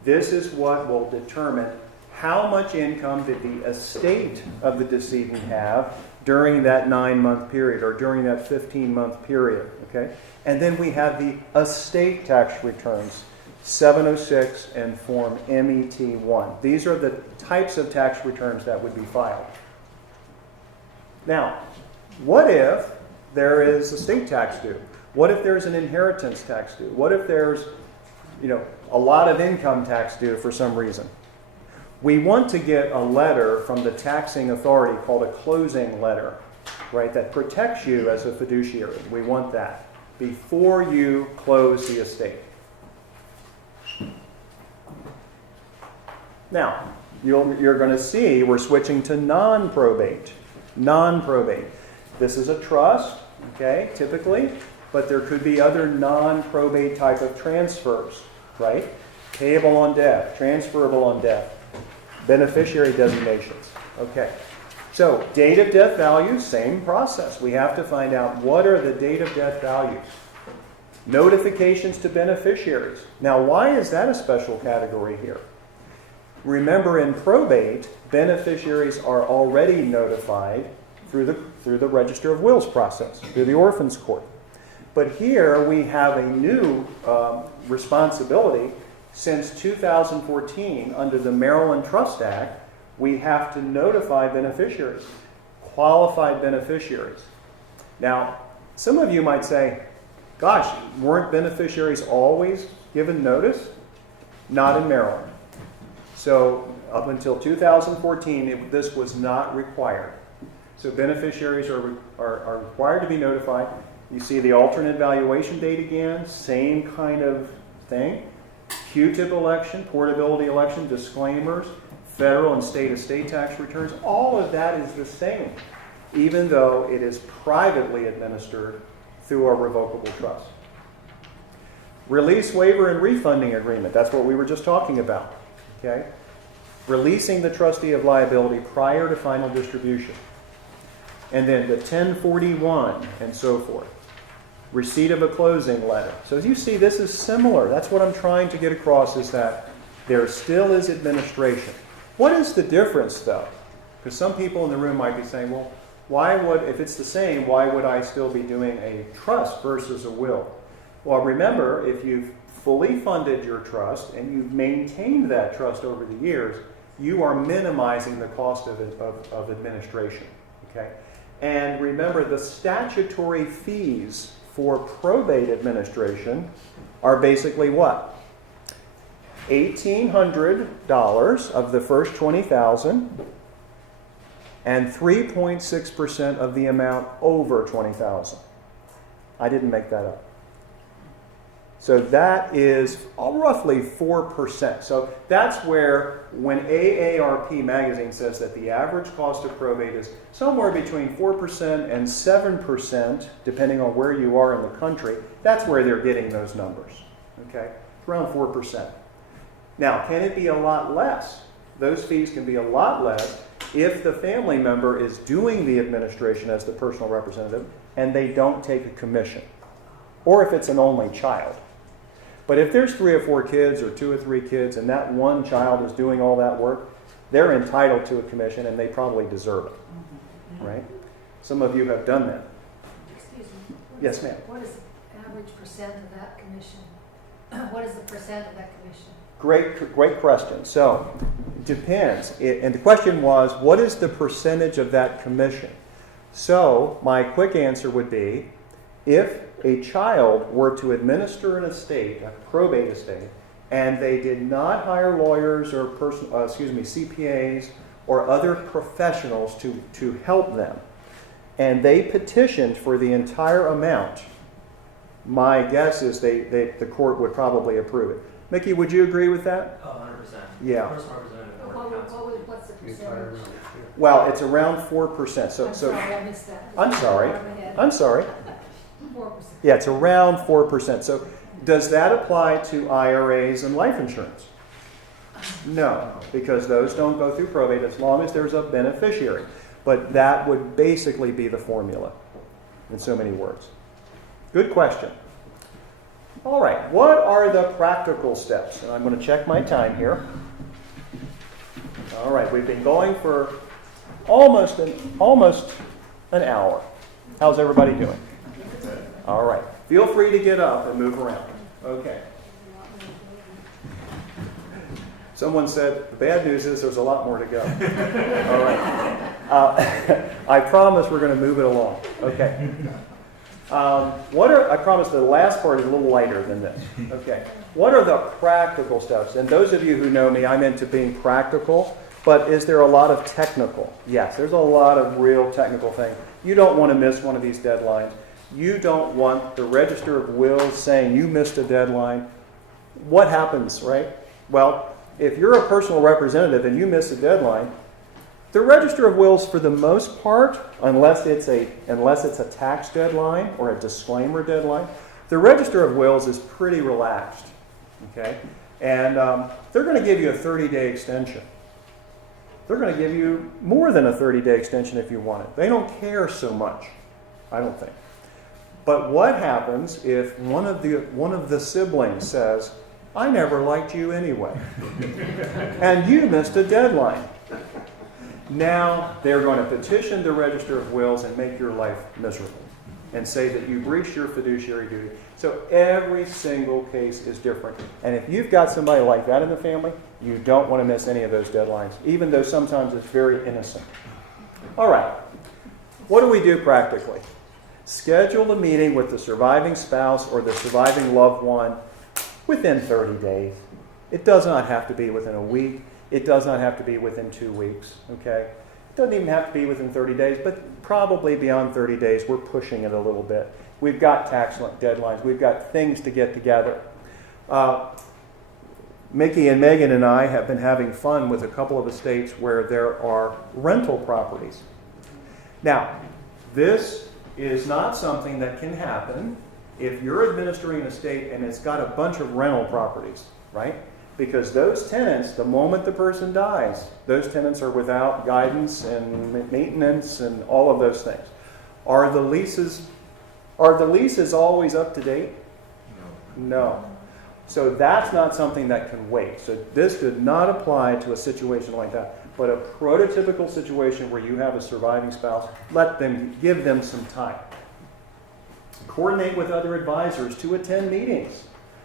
This is what will determine how much income did the estate of the decedent have during that 9-month period or during that 15-month period. Okay? And then we have the estate tax returns, 706 and Form MET1. These are the types of tax returns that would be filed. Now, what if there is estate tax due? What if there's an inheritance tax due? What if there's, a lot of income tax due for some reason? We want to get a letter from the taxing authority called a closing letter, right, that protects you as a fiduciary. We want that before you close the estate. Now, you're going to see we're switching to non-probate. Non-probate. This is a trust, okay, typically, but there could be other non-probate type of transfers, right? Payable on death, transferable on death, beneficiary designations. Okay. So, date of death values, same process. We have to find out what are the date of death values. Notifications to beneficiaries. Now, why is that a special category here? Remember, in probate, beneficiaries are already notified through the Register of Wills process, through the Orphans Court. But here we have a new responsibility. Since 2014, under the Maryland Trust Act, we have to notify beneficiaries, qualified beneficiaries. Now, some of you might say, gosh, weren't beneficiaries always given notice? Not in Maryland. So up until 2014, this was not required. So beneficiaries are required to be notified. You see the alternate valuation date again, same kind of thing. Q-tip election, portability election, disclaimers, federal and state estate tax returns, all of that is the same, even though it is privately administered through a revocable trust. Release, waiver, and refunding agreement. That's what we were just talking about. Okay? Releasing the trustee of liability prior to final distribution. And then the 1041 and so forth. Receipt of a closing letter. So as you see, this is similar. That's what I'm trying to get across, is that there still is administration. What is the difference, though? Because some people in the room might be saying, well, if it's the same, why would I still be doing a trust versus a will? Well, remember, if you've fully funded your trust and you've maintained that trust over the years, you are minimizing the cost of administration. Okay? And remember, the statutory fees for probate administration are basically what? $1,800 of the first $20,000 and 3.6% of the amount over $20,000. I didn't make that up. So that is roughly 4%. So that's where, when AARP magazine says that the average cost of probate is somewhere between 4% and 7%, depending on where you are in the country, that's where they're getting those numbers. Okay? Around 4%. Now, can it be a lot less? Those fees can be a lot less if the family member is doing the administration as the personal representative and they don't take a commission, or if it's an only child. But if there's 3 or 4 kids or 2 or 3 kids and that one child is doing all that work, they're entitled to a commission and they probably deserve it. Right? Some of you have done that. Excuse me. Yes, ma'am. What is the average percent of that commission? What is the percent of that commission? Great question. So, depends. And the question was, what is the percentage of that commission? So, my quick answer would be, if a child were to administer an estate, a probate estate, and they did not hire lawyers or CPAs or other professionals to help them, and they petitioned for the entire amount, my guess is the court would probably approve it. Mickey, would you agree with that? 100%. Yeah. Personal representative or counsel. What's the percentage? Well, it's around 4%. I'm sorry, I missed that. I'm sorry. I'm sorry. 4%. Yeah, it's around 4%. So does that apply to IRAs and life insurance? No, because those don't go through probate as long as there's a beneficiary. But that would basically be the formula in so many words. Good question. All right, what are the practical steps? And I'm going to check my time here. All right, we've been going for almost an hour. How's everybody doing? All right, feel free to get up and move around. Okay. Someone said, the bad news is there's a lot more to go. All right. I promise we're going to move it along. Okay. I promise the last part is a little lighter than this. Okay. What are the practical steps? And those of you who know me, I'm into being practical, but is there a lot of technical? Yes, there's a lot of real technical things. You don't want to miss one of these deadlines. You don't want the Register of Wills saying you missed a deadline. What happens, right? Well, if you're a personal representative and you miss a deadline, the Register of Wills, for the most part, unless it's a tax deadline or a disclaimer deadline, the Register of Wills is pretty relaxed, okay? And they're going to give you a 30-day extension. They're going to give you more than a 30-day extension if you want it. They don't care so much, I don't think. But what happens if one of the siblings says, "I never liked you anyway," and you missed a deadline? Now they're going to petition the Register of Wills and make your life miserable and say that you breached your fiduciary duty. So every single case is different. And if you've got somebody like that in the family, you don't want to miss any of those deadlines, even though sometimes it's very innocent. All right. What do we do practically? Schedule a meeting with the surviving spouse or the surviving loved one within 30 days. It does not have to be within a week. It does not have to be within 2 weeks, okay? It doesn't even have to be within 30 days, but probably beyond 30 days, we're pushing it a little bit. We've got tax deadlines. We've got things to get together. Mickey and Megan and I have been having fun with a couple of estates where there are rental properties. Now, this is not something that can happen if you're administering an estate and it's got a bunch of rental properties, right? Because those tenants, the moment the person dies, those tenants are without guidance and maintenance and all of those things. Are the leases always up to date? No. So that's not something that can wait. So this did not apply to a situation like that. But a prototypical situation where you have a surviving spouse, give them some time. Coordinate with other advisors to attend meetings.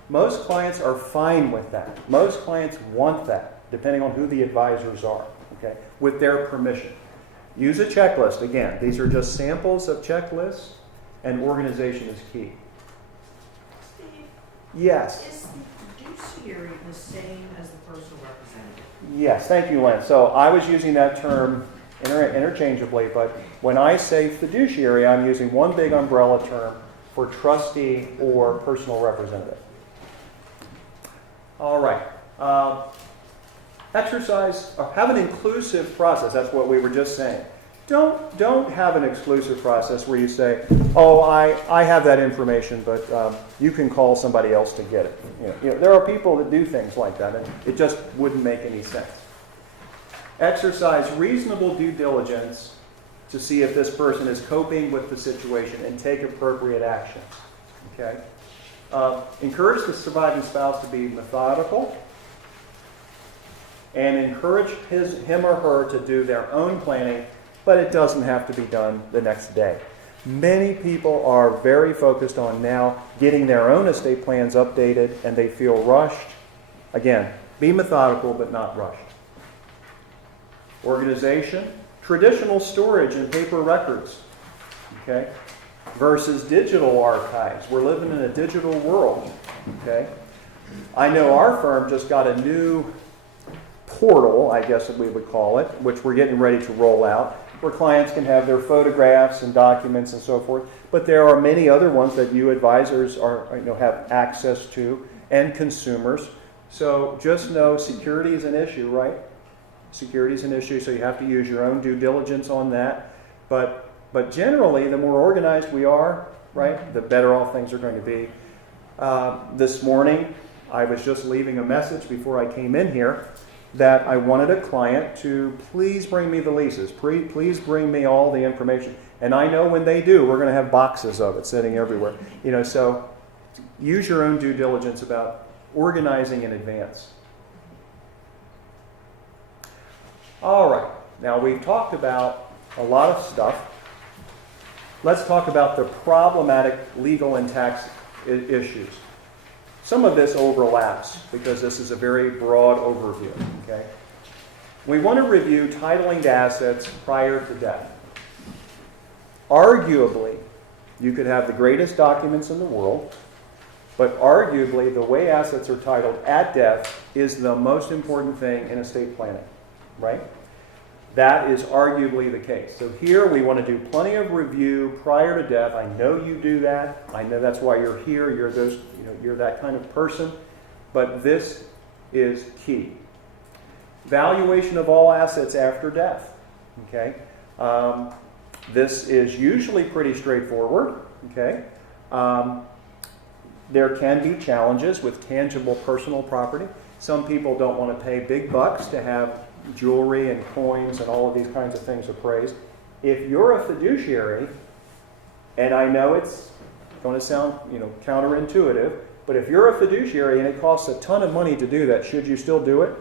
Most clients are fine with that. Most clients want that, depending on who the advisors are, okay, with their permission. Use a checklist. Again, these are just samples of checklists, and organization is key. Steve, Yes. is the fiduciary the same as the personal representative? Yes, thank you, Len. So I was using that term interchangeably, but when I say fiduciary, I'm using one big umbrella term for trustee or personal representative. All right. Have an inclusive process. That's what we were just saying. Don't have an exclusive process where you say, "Oh, I have that information, but you can call somebody else to get it." You know, there are people that do things like that, and it just wouldn't make any sense. Exercise reasonable due diligence to see if this person is coping with the situation and take appropriate action. Okay. Encourage the surviving spouse to be methodical and encourage him or her to do their own planning, but it doesn't have to be done the next day. Many people are very focused on now getting their own estate plans updated and they feel rushed. Again, be methodical but not rushed. Organization, traditional storage and paper records, okay, versus digital archives. We're living in a digital world, okay? I know our firm just got a new portal, I guess we would call it, which we're getting ready to roll out, where clients can have their photographs and documents and so forth. But there are many other ones that you advisors have access to, and consumers. So just know security is an issue, right? Security is an issue, so you have to use your own due diligence on that. But generally, the more organized we are, right, the better off things are going to be. This morning, I was just leaving a message before I came in here that I wanted a client to please bring me the leases. Please bring me all the information. And I know when they do, we're going to have boxes of it sitting everywhere. So use your own due diligence about organizing in advance. All right. Now, we've talked about a lot of stuff. Let's talk about the problematic legal and tax issues. Some of this overlaps because this is a very broad overview. Okay? We want to review titling to assets prior to death. Arguably, You could have the greatest documents in the world, but arguably the way assets are titled at death is the most important thing in estate planning, right? That is arguably the case. So here we want to do plenty of review prior to death. I know you do that. I know that's why you're here. You're that kind of person. But this is key. Valuation of all assets after death. Okay? This is usually pretty straightforward. Okay? There can be challenges with tangible personal property. Some people don't want to pay big bucks to have jewelry and coins and all of these kinds of things appraised. If you're a fiduciary, and I know it's going to sound counterintuitive, but if you're a fiduciary and it costs a ton of money to do that, should you still do it?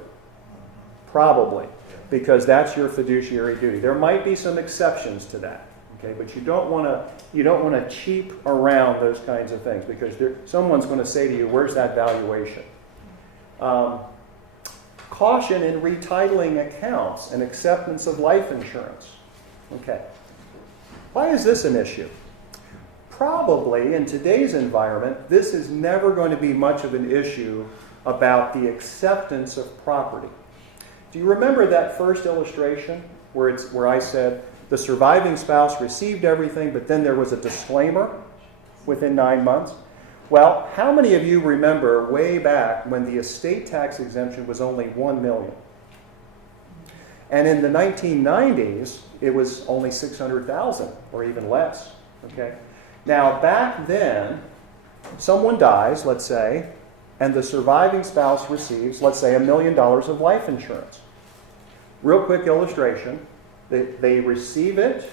Probably, because that's your fiduciary duty. There might be some exceptions to that, okay? But you don't want to cheap around those kinds of things, because someone's going to say to you, "Where's that valuation?" Caution in retitling accounts and acceptance of life insurance. Okay. Why is this an issue? Probably in today's environment, this is never going to be much of an issue about the acceptance of property. Do you remember that first illustration where I said the surviving spouse received everything, but then there was a disclaimer within 9 months? Well, how many of you remember way back when the estate tax exemption was only $1 million? And in the 1990s, it was only $600,000 or even less. Okay. Now, back then, someone dies, let's say, and the surviving spouse receives, let's say, $1 million of life insurance. Real quick illustration. They receive it,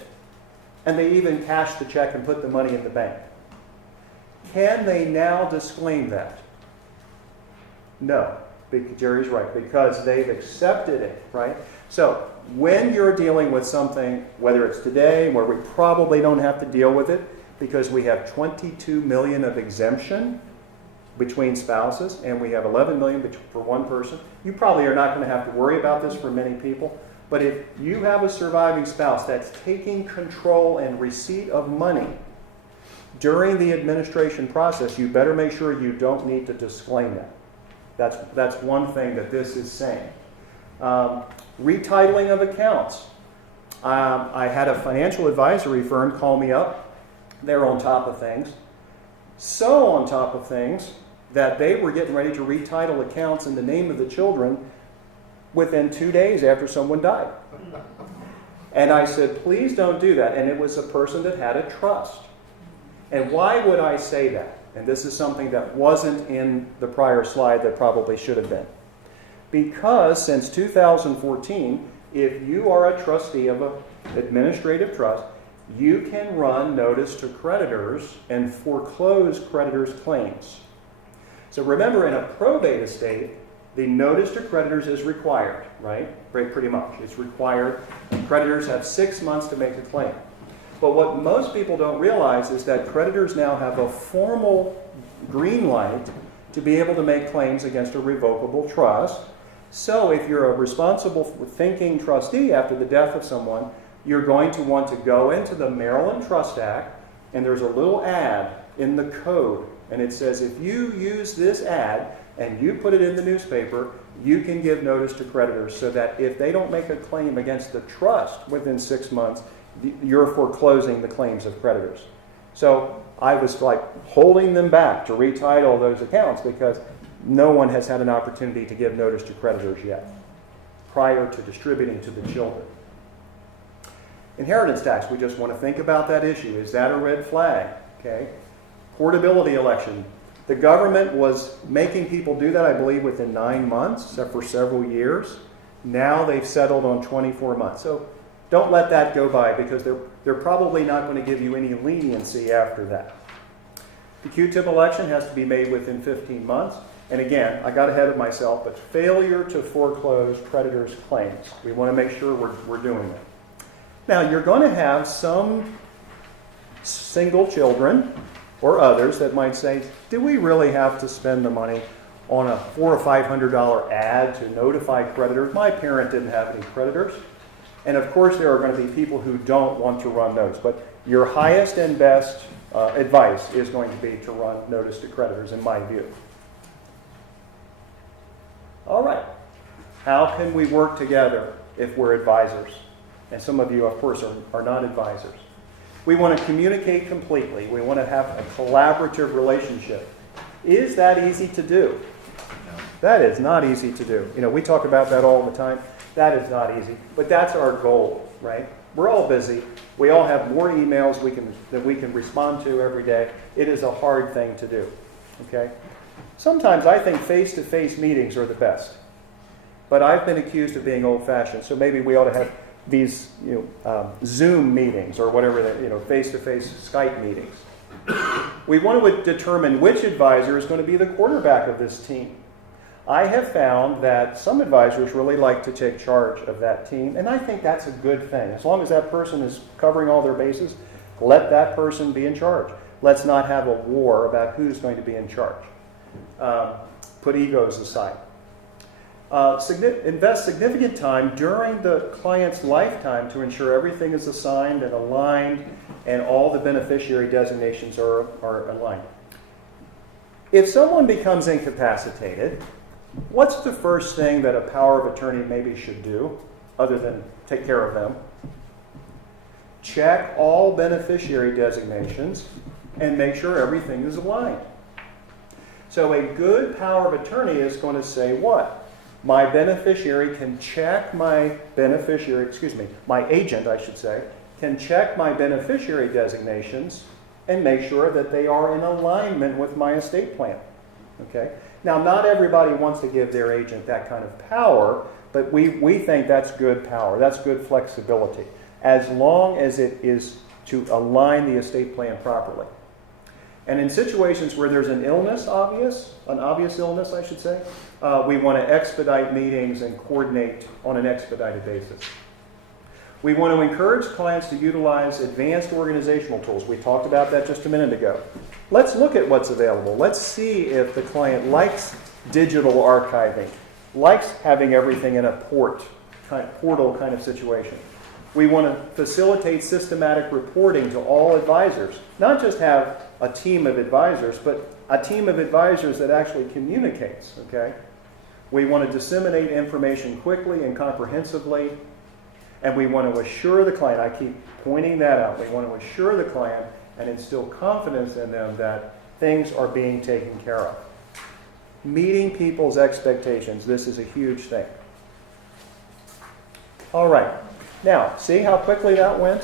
and they even cash the check and put the money in the bank. Can they now disclaim that? No. Jerry's right, because they've accepted it, right? So when you're dealing with something, whether it's today, where we probably don't have to deal with it, because we have 22 million of exemption between spouses, and we have 11 million for one person, you probably are not going to have to worry about this for many people. But if you have a surviving spouse that's taking control and receipt of money during the administration process, you better make sure you don't need to disclaim that. That's one thing that this is saying. Retitling of accounts. I had a financial advisory firm call me up. They're on top of things. So on top of things that they were getting ready to retitle accounts in the name of the children within 2 days after someone died. And I said, please don't do that. And it was a person that had a trust. And why would I say that? And this is something that wasn't in the prior slide that probably should have been. Because since 2014, if you are a trustee of an administrative trust, you can run notice to creditors and foreclose creditors' claims. So remember, in a probate estate, the notice to creditors is required, right? Pretty much. It's required. Creditors have 6 months to make a claim. But what most people don't realize is that creditors now have a formal green light to be able to make claims against a revocable trust. So if you're a responsible thinking trustee after the death of someone, you're going to want to go into the Maryland Trust Act, and there's a little ad in the code, and it says if you use this ad and you put it in the newspaper, you can give notice to creditors so that if they don't make a claim against the trust within 6 months, you're foreclosing the claims of creditors. So I was like holding them back to retitle those accounts because no one has had an opportunity to give notice to creditors yet prior to distributing to the children. Inheritance tax, we just want to think about that issue. Is that a red flag? Okay. Portability election. The government was making people do that, I believe, within 9 months, except for several years. Now they've settled on 24 months. So don't let that go by because they're probably not going to give you any leniency after that. The Q-tip election has to be made within 15 months. And again, I got ahead of myself, but failure to foreclose creditors' claims. We want to make sure we're doing that. Now, you're going to have some single children or others that might say, do we really have to spend the money on a $400 or $500 ad to notify creditors? My parent didn't have any creditors. And of course, there are going to be people who don't want to run those. But your highest and best advice is going to be to run notice to creditors, in my view. All right. How can we work together if we're advisors? And some of you, of course, are not advisors. We want to communicate completely. We want to have a collaborative relationship. Is that easy to do? That is not easy to do. You know, we talk about that all the time. That is not easy. But that's our goal, right? We're all busy. We all have more emails that we can respond to every day. It is a hard thing to do, okay? Sometimes I think face-to-face meetings are the best. But I've been accused of being old-fashioned, so maybe we ought to have these, Zoom meetings or whatever, face-to-face Skype meetings. We want to determine which advisor is going to be the quarterback of this team. I have found that some advisors really like to take charge of that team, and I think that's a good thing. As long as that person is covering all their bases, let that person be in charge. Let's not have a war about who's going to be in charge. Put egos aside. Invest significant time during the client's lifetime to ensure everything is assigned and aligned and all the beneficiary designations are aligned. If someone becomes incapacitated, what's the first thing that a power of attorney maybe should do, other than take care of them? Check all beneficiary designations and make sure everything is aligned. So a good power of attorney is going to say what? My beneficiary can check my agent, I should say, can check my beneficiary designations and make sure that they are in alignment with my estate plan. Okay? Now, not everybody wants to give their agent that kind of power, but we think that's good power. That's good flexibility, as long as it is to align the estate plan properly. And in situations where there's an obvious illness, I should say, we want to expedite meetings and coordinate on an expedited basis. We want to encourage clients to utilize advanced organizational tools. We talked about that just a minute ago. Let's look at what's available. Let's see if the client likes digital archiving, likes having everything in a portal kind of situation. We want to facilitate systematic reporting to all advisors, not just have a team of advisors, but a team of advisors that actually communicates, okay? We want to disseminate information quickly and comprehensively, and we want to assure the client, I keep pointing that out, we want to assure the client and instill confidence in them that things are being taken care of. Meeting people's expectations, this is a huge thing. All right. Now, see how quickly that went?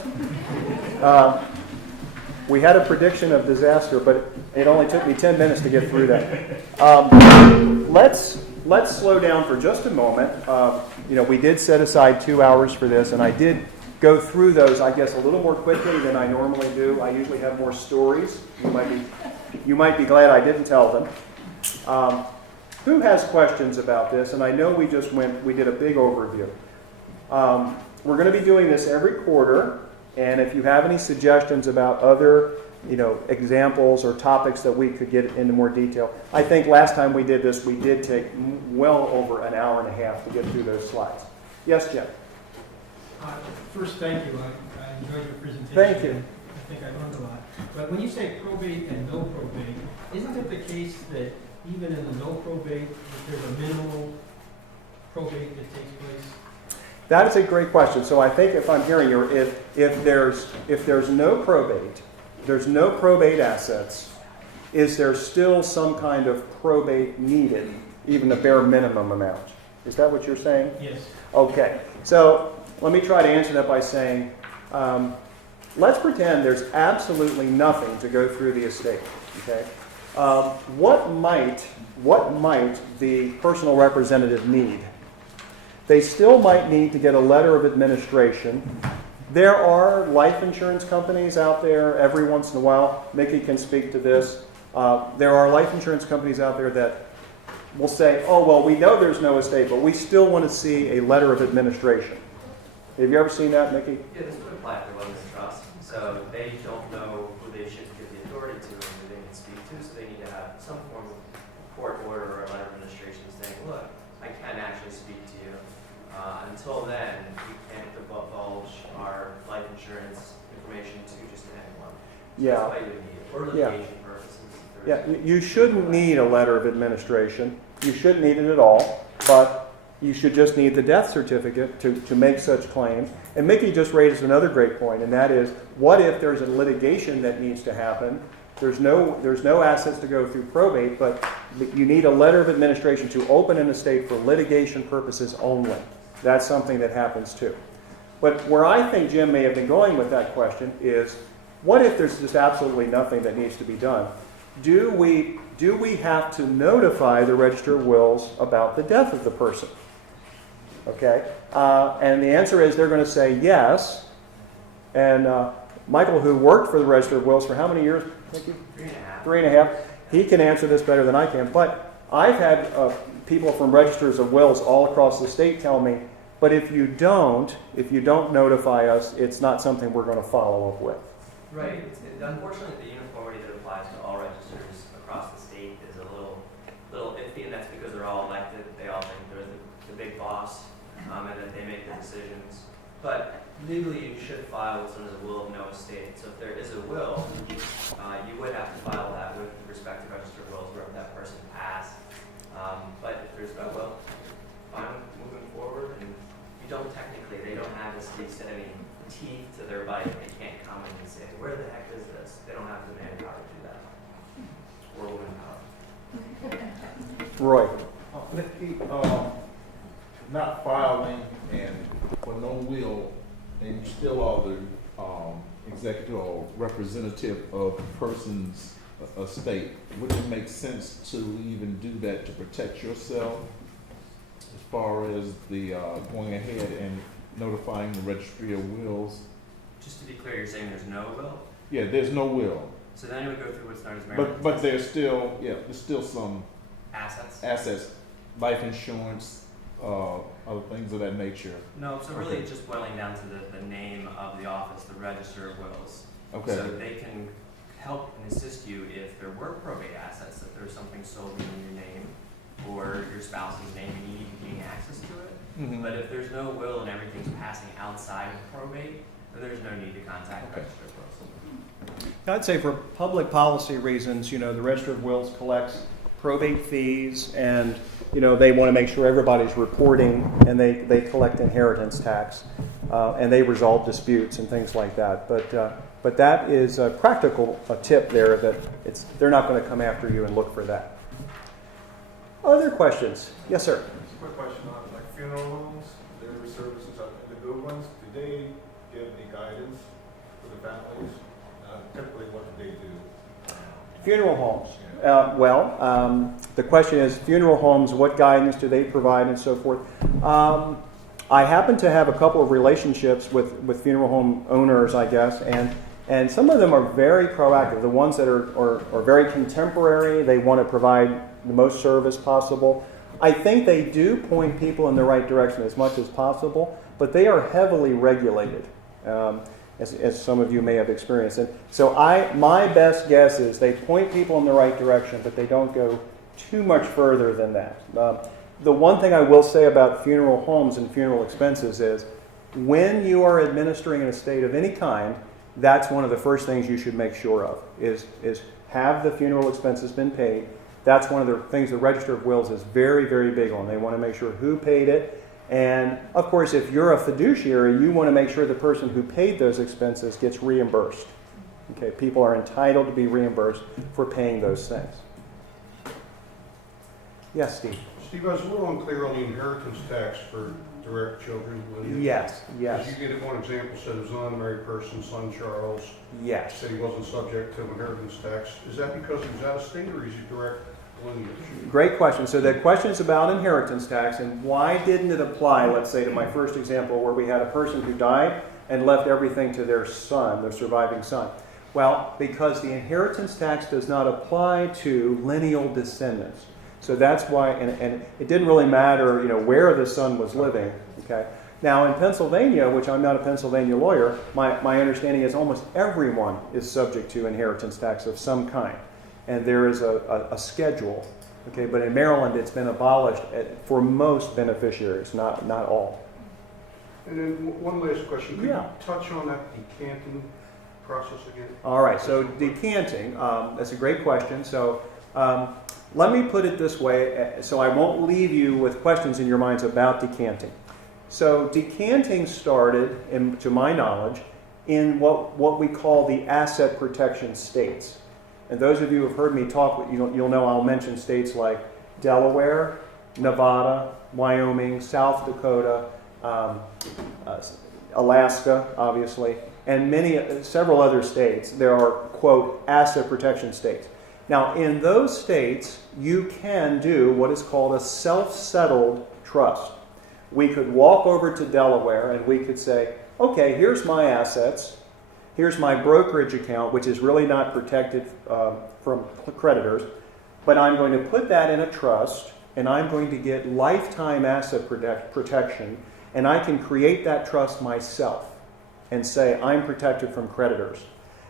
We had a prediction of disaster, but it only took me 10 minutes to get through that. Let's slow down for just a moment. We did set aside 2 hours for this, and I did go through those, I guess, a little more quickly than I normally do. I usually have more stories. You might be glad I didn't tell them. Who has questions about this? And I know we did a big overview. We're going to be doing this every quarter, and if you have any suggestions about other, examples or topics that we could get into more detail. I think last time we did this, we did take well over an hour and a half to get through those slides. Yes, Jim? First, thank you. I enjoyed your presentation. Thank you. I think I learned a lot. But when you say probate and no probate, isn't it the case that even in the no probate, there's a minimal probate that takes place? That is a great question. So I think if I'm hearing you, if there's no probate, there's no probate assets, is there still some kind of probate needed, even the bare minimum amount? Is that what you're saying? Yes. Okay. So let me try to answer that by saying, let's pretend there's absolutely nothing to go through the estate. Okay. What might the personal representative need? They still might need to get a letter of administration. There are life insurance companies out there every once in a while. Mickey can speak to this. There are life insurance companies out there that will say, oh, well, we know there's no estate, but we still want to see a letter of administration. Have you ever seen that, Mickey? Yeah, this would apply if there wasn't a trust. So they don't know who they should give the authority to and who they can speak to, so they need to have some form of court order or a letter of administration saying, look, I can actually speak to you. Until then, we can't divulge our life insurance information to just anyone. So Yeah. that's why you would need it. Or Yeah. litigation purposes. if Yeah, there's- you shouldn't need a letter of administration. You shouldn't need it at all, but you should just need the death certificate to make such claims. And Mickey just raised another great point, and that is, what if there's a litigation that needs to happen? There's no assets to go through probate, but you need a letter of administration to open an estate for litigation purposes only. That's something that happens too. But where I think Jim may have been going with that question is, what if there's just absolutely nothing that needs to be done? Do we have to notify the Register of Wills about the death of the person? Okay, and the answer is they're going to say yes. And Michael, who worked for the Register of Wills for how many years? Thank you. 3.5. 3.5. He can answer this better than I can. But I've had people from Registers of Wills all across the state tell me, but if you don't notify us, it's not something we're going to follow up with. Right. Unfortunately, the uniformity that applies to all registers across the state is a little iffy, and that's because they're all elected. They all think they're the big boss, and that they make the decisions. But legally, you should file what's known as a will of no estate. So if there is a will, you would have to file that with respect to Register of Wills wherever that person passed. But if there's no will, fine, moving forward, and you don't technically, they don't have this any teeth to their bite. They can't come in and say, where the heck is this? They don't have the manpower to do that. Or womanpower. Roy. Nikki, not filing and for no will, and you still are the executive or representative of the person's estate, wouldn't it make sense to even do that to protect yourself as far as the going ahead and notifying the Registry of Wills? Just to be clear, you're saying there's no will? Yeah, there's no will, So then you would go through what's known as Maryland but there's still some assets? assets, life insurance, other things of that nature. No, so really it's just boiling down to the name of the office, the Register of Wills. Okay. So they can help and assist you if there were probate assets, if there's something solely in your name or your spouse's name and you need to gain access to it. Mhm. But if there's no will and everything's passing outside of probate, then there's no need to contact the Okay. Register of Wills. I'd say for public policy reasons, the Register of Wills collects probate fees, and they want to make sure everybody's reporting, and they collect inheritance tax, and they resolve disputes and things like that. But that is a practical tip there, that they're not going to come after you and look for that. Other questions? Yes, sir. Quick question on like funeral homes, their services, the good ones, do they give any guidance for the families? Typically, what do they do? Funeral homes. The question is, funeral homes, what guidance do they provide and so forth? I happen to have a couple of relationships with funeral home owners, I guess, and some of them are very proactive. The ones that are very contemporary, they want to provide the most service possible. I think they do point people in the right direction as much as possible, but they are heavily regulated. As some of you may have experienced. And so my best guess is they point people in the right direction, but they don't go too much further than that. The one thing I will say about funeral homes and funeral expenses is, when you are administering an estate of any kind, that's one of the first things you should make sure of, is have the funeral expenses been paid. That's one of the things the Register of Wills is very, very big on. They want to make sure who paid it. And of course, if you're a fiduciary, you want to make sure the person who paid those expenses gets reimbursed. Okay, people are entitled to be reimbursed for paying those things. Yes, Steve. Steve, I was a little unclear on the inheritance tax for direct children. Yes. As you get one example, said it was an unmarried person, son Charles, Yes. said he wasn't subject to inheritance tax. Is that because he was out of state, or is he direct lineage? Great question. So the question is about inheritance tax, and why didn't it apply, let's say, to my first example, where we had a person who died and left everything to their son, their surviving son? Well, because the inheritance tax does not apply to lineal descendants. So that's why, and it didn't really matter, where the son was living. Okay. Now in Pennsylvania, which I'm not a Pennsylvania lawyer, my understanding is almost everyone is subject to inheritance tax of some kind, and there is a schedule. Okay, but in Maryland, it's been abolished for most beneficiaries, not all. And then one last question. Could Yeah. you touch on that decanting process again? All right, so decanting, that's a great question. So let me put it this way, so I won't leave you with questions in your minds about decanting. So decanting started, to my knowledge, in what we call the asset protection states. And those of you who have heard me talk, you'll know I'll mention states like Delaware, Nevada, Wyoming, South Dakota, Alaska, obviously, and several other states. There are, quote, asset protection states. Now, in those states, you can do what is called a self-settled trust. We could walk over to Delaware and we could say, okay, here's my assets, here's my brokerage account, which is really not protected from creditors, but I'm going to put that in a trust, and I'm going to get lifetime asset protection, and I can create that trust myself and say I'm protected from creditors.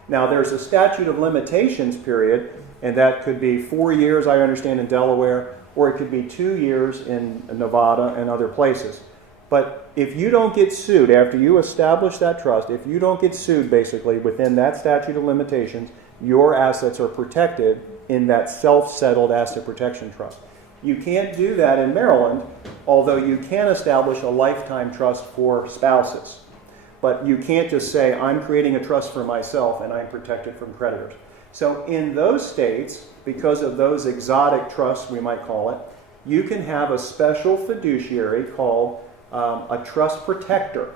Now, there's a statute of limitations period, and that could be 4 years, I understand, in Delaware, or it could be 2 years in Nevada and other places. But if you don't get sued after you establish that trust, if you don't get sued basically within that statute of limitations, your assets are protected in that self-settled asset protection trust. You can't do that in Maryland, although you can establish a lifetime trust for spouses. But you can't just say, I'm creating a trust for myself and I'm protected from creditors. So in those states, because of those exotic trusts, we might call it, you can have a special fiduciary called a trust protector.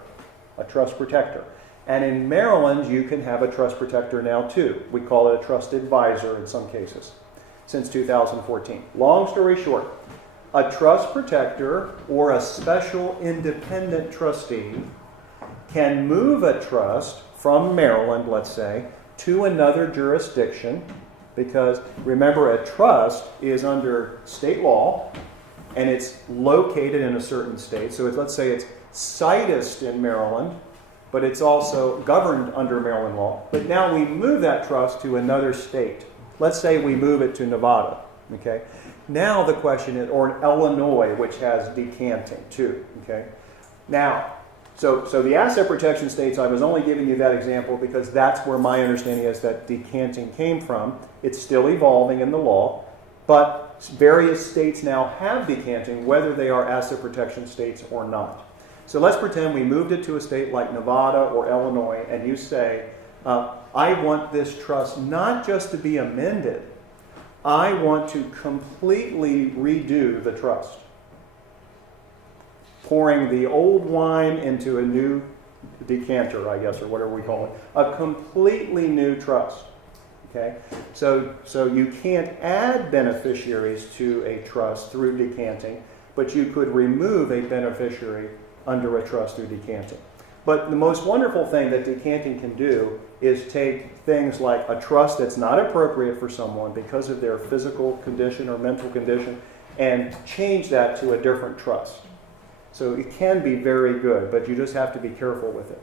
A trust protector. And in Maryland, you can have a trust protector now too. We call it a trust advisor in some cases, since 2014. Long story short, a trust protector or a special independent trustee can move a trust from Maryland, let's say, to another jurisdiction, because remember, a trust is under state law and it's located in a certain state. So let's say it's sitused in Maryland, but it's also governed under Maryland law. But now we move that trust to another state. Let's say we move it to Nevada. Okay. Now the question is, or Illinois, which has decanting too. Okay. Now, so the asset protection states, I was only giving you that example because that's where my understanding is that decanting came from. It's still evolving in the law, but various states now have decanting, whether they are asset protection states or not. So let's pretend we moved it to a state like Nevada or Illinois, and you say, I want this trust not just to be amended, I want to completely redo the trust. Pouring the old wine into a new decanter, I guess, or whatever we call it. A completely new trust. Okay? So you can't add beneficiaries to a trust through decanting, but you could remove a beneficiary under a trust through decanting. But the most wonderful thing that decanting can do is take things like a trust that's not appropriate for someone because of their physical condition or mental condition and change that to a different trust. So it can be very good, but you just have to be careful with it.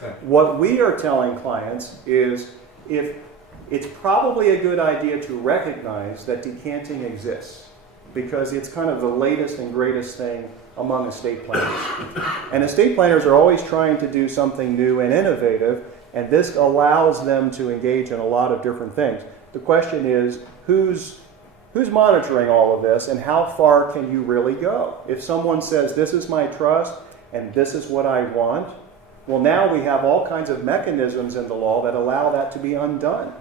Okay. What we are telling clients is if it's probably a good idea to recognize that decanting exists because it's kind of the latest and greatest thing among estate planners. And estate planners are always trying to do something new and innovative, and this allows them to engage in a lot of different things. The question is, who's monitoring all of this, and how far can you really go? If someone says, this is my trust, and this is what I want, well, now we have all kinds of mechanisms in the law that allow that to be undone.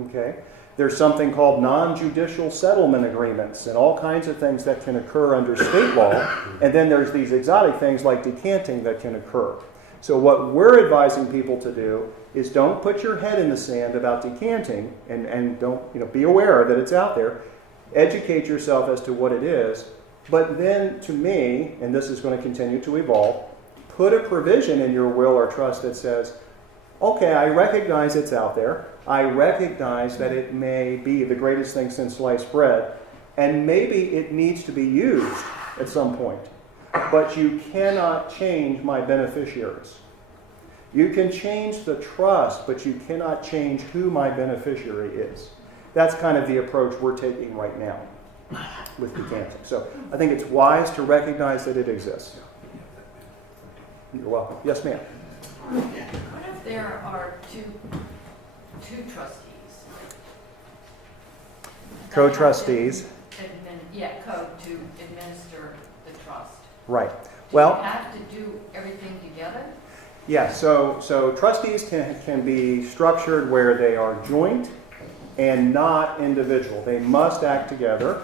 Okay? There's something called non-judicial settlement agreements and all kinds of things that can occur under state law. And then there's these exotic things like decanting that can occur. So what we're advising people to do is don't put your head in the sand about decanting and don't be aware that it's out there. Educate yourself as to what it is. But then to me, and this is going to continue to evolve, put a provision in your will or trust that says, okay, I recognize it's out there. I recognize that it may be the greatest thing since sliced bread, and maybe it needs to be used at some point. But you cannot change my beneficiaries. You can change the trust, but you cannot change who my beneficiary is. That's kind of the approach we're taking right now with decanting. So I think it's wise to recognize that it exists. You're welcome. Yes, ma'am. What if there are two trustees. Co-trustees, To administer the trust. right. Do Well, you have to do everything together? yeah, so trustees can be structured where they are joint and not individual. They must act together.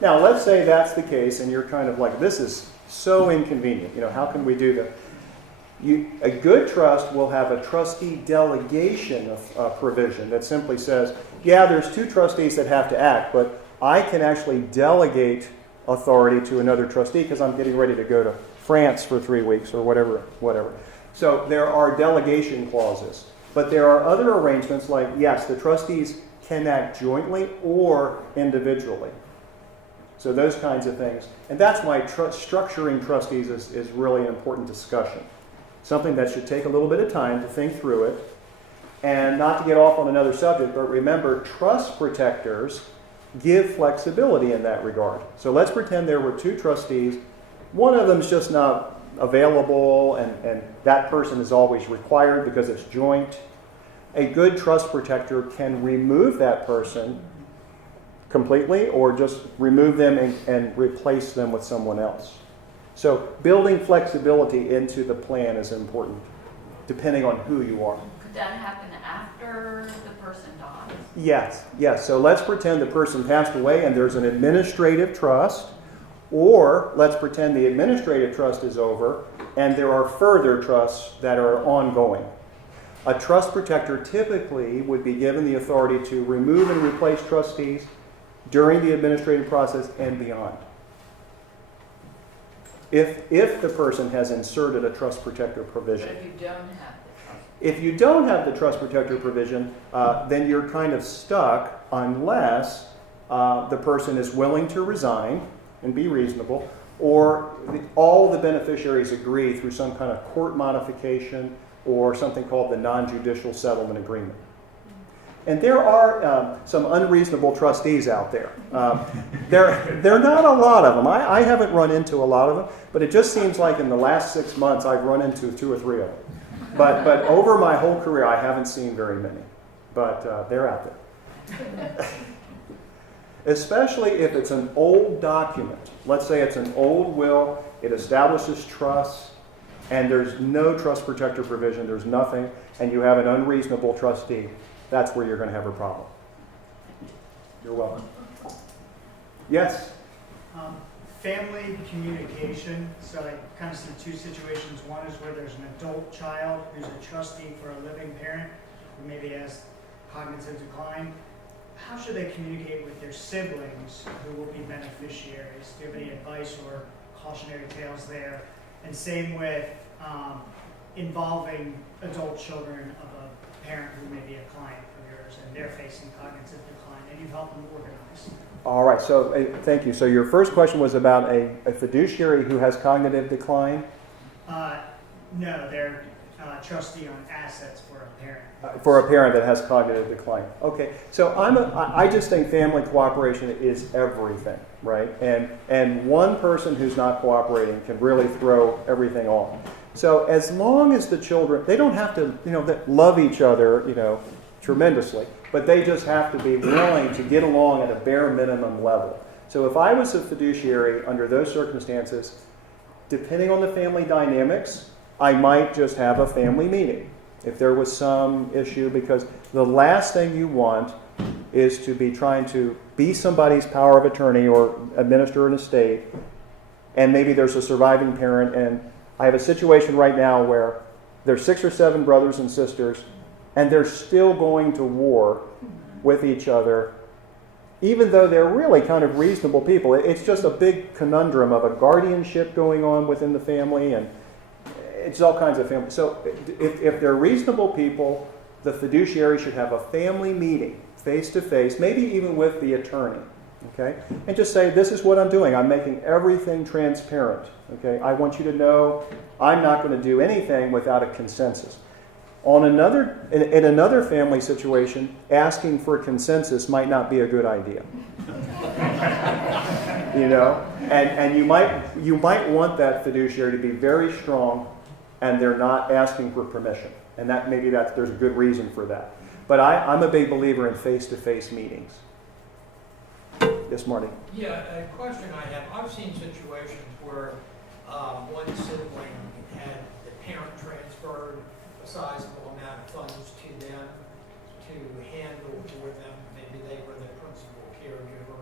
Now, let's say that's the case and you're kind of like, this is so inconvenient. How can we do that? A good trust will have a trustee delegation of provision that simply says, yeah, there's two trustees that have to act, but I can actually delegate authority to another trustee because I'm getting ready to go to France for 3 weeks or whatever. So there are delegation clauses. But there are other arrangements like, yes, the trustees can act jointly or individually. So those kinds of things. And that's why structuring trustees is really an important discussion. Something that should take a little bit of time to think through it. And not to get off on another subject, but remember, trust protectors give flexibility in that regard. So let's pretend there were two trustees. One of them is just not available, and that person is always required because it's joint. A good trust protector can remove that person completely or just remove them and replace them with someone else. So building flexibility into the plan is important, depending on who you are. Could that happen after the person dies? Yes. So let's pretend the person passed away and there's an administrative trust, or let's pretend the administrative trust is over and there are further trusts that are ongoing. A trust protector typically would be given the authority to remove and replace trustees during the administrative process and beyond. If the person has inserted a trust protector provision. But if you don't have the trust? If you don't have the trust protector provision, then you're kind of stuck unless the person is willing to resign and be reasonable, or all the beneficiaries agree through some kind of court modification or something called the non-judicial settlement agreement. And there are some unreasonable trustees out there. There are not a lot of them. I haven't run into a lot of them, but it just seems like in the last 6 months I've run into 2 or 3 of them. But over my whole career I haven't seen very many. But they're out there. Especially if it's an old document. Let's say it's an old will, it establishes trust, and there's no trust protector provision, there's nothing, and you have an unreasonable trustee. That's where you're going to have a problem. You're welcome. Yes? Family communication. So I kind of see 2 situations. One is where there's an adult child who's a trustee for a living parent who maybe has cognitive decline. How should they communicate with their siblings who will be beneficiaries? Do you have any advice or cautionary tales there? And same with involving adult children of a parent who may be a client of yours and they're facing cognitive decline and you help them organize. All right, so thank you. So your first question was about a fiduciary who has cognitive decline? No, they're trustee on assets for a parent. For a parent that has cognitive decline. Okay, so I just think family cooperation is everything, right? And one person who's not cooperating can really throw everything off. So as long as the children, they don't have to, love each other, tremendously, but they just have to be willing to get along at a bare minimum level. So if I was a fiduciary under those circumstances, depending on the family dynamics, I might just have a family meeting if there was some issue, because the last thing you want is to be trying to be somebody's power of attorney or administer an estate, and maybe there's a surviving parent, and I have a situation right now where there's 6 or 7 brothers and sisters, and they're still going to war with each other, even though they're really kind of reasonable people. It's just a big conundrum of a guardianship going on within the family, and it's all kinds of family. So if they're reasonable people, the fiduciary should have a family meeting, face-to-face, maybe even with the attorney, okay? And just say, this is what I'm doing. I'm making everything transparent, okay? I want you to know I'm not going to do anything without a consensus. In another family situation, asking for consensus might not be a good idea. And you might want that fiduciary to be very strong, and they're not asking for permission. And that maybe there's a good reason for that. But I'm a big believer in face-to-face meetings. Yes, Marty? Yeah, a question I have, I've seen situations where one sibling had the parent transferred a sizable amount of funds to them to handle for them. Maybe they were the principal caregiver,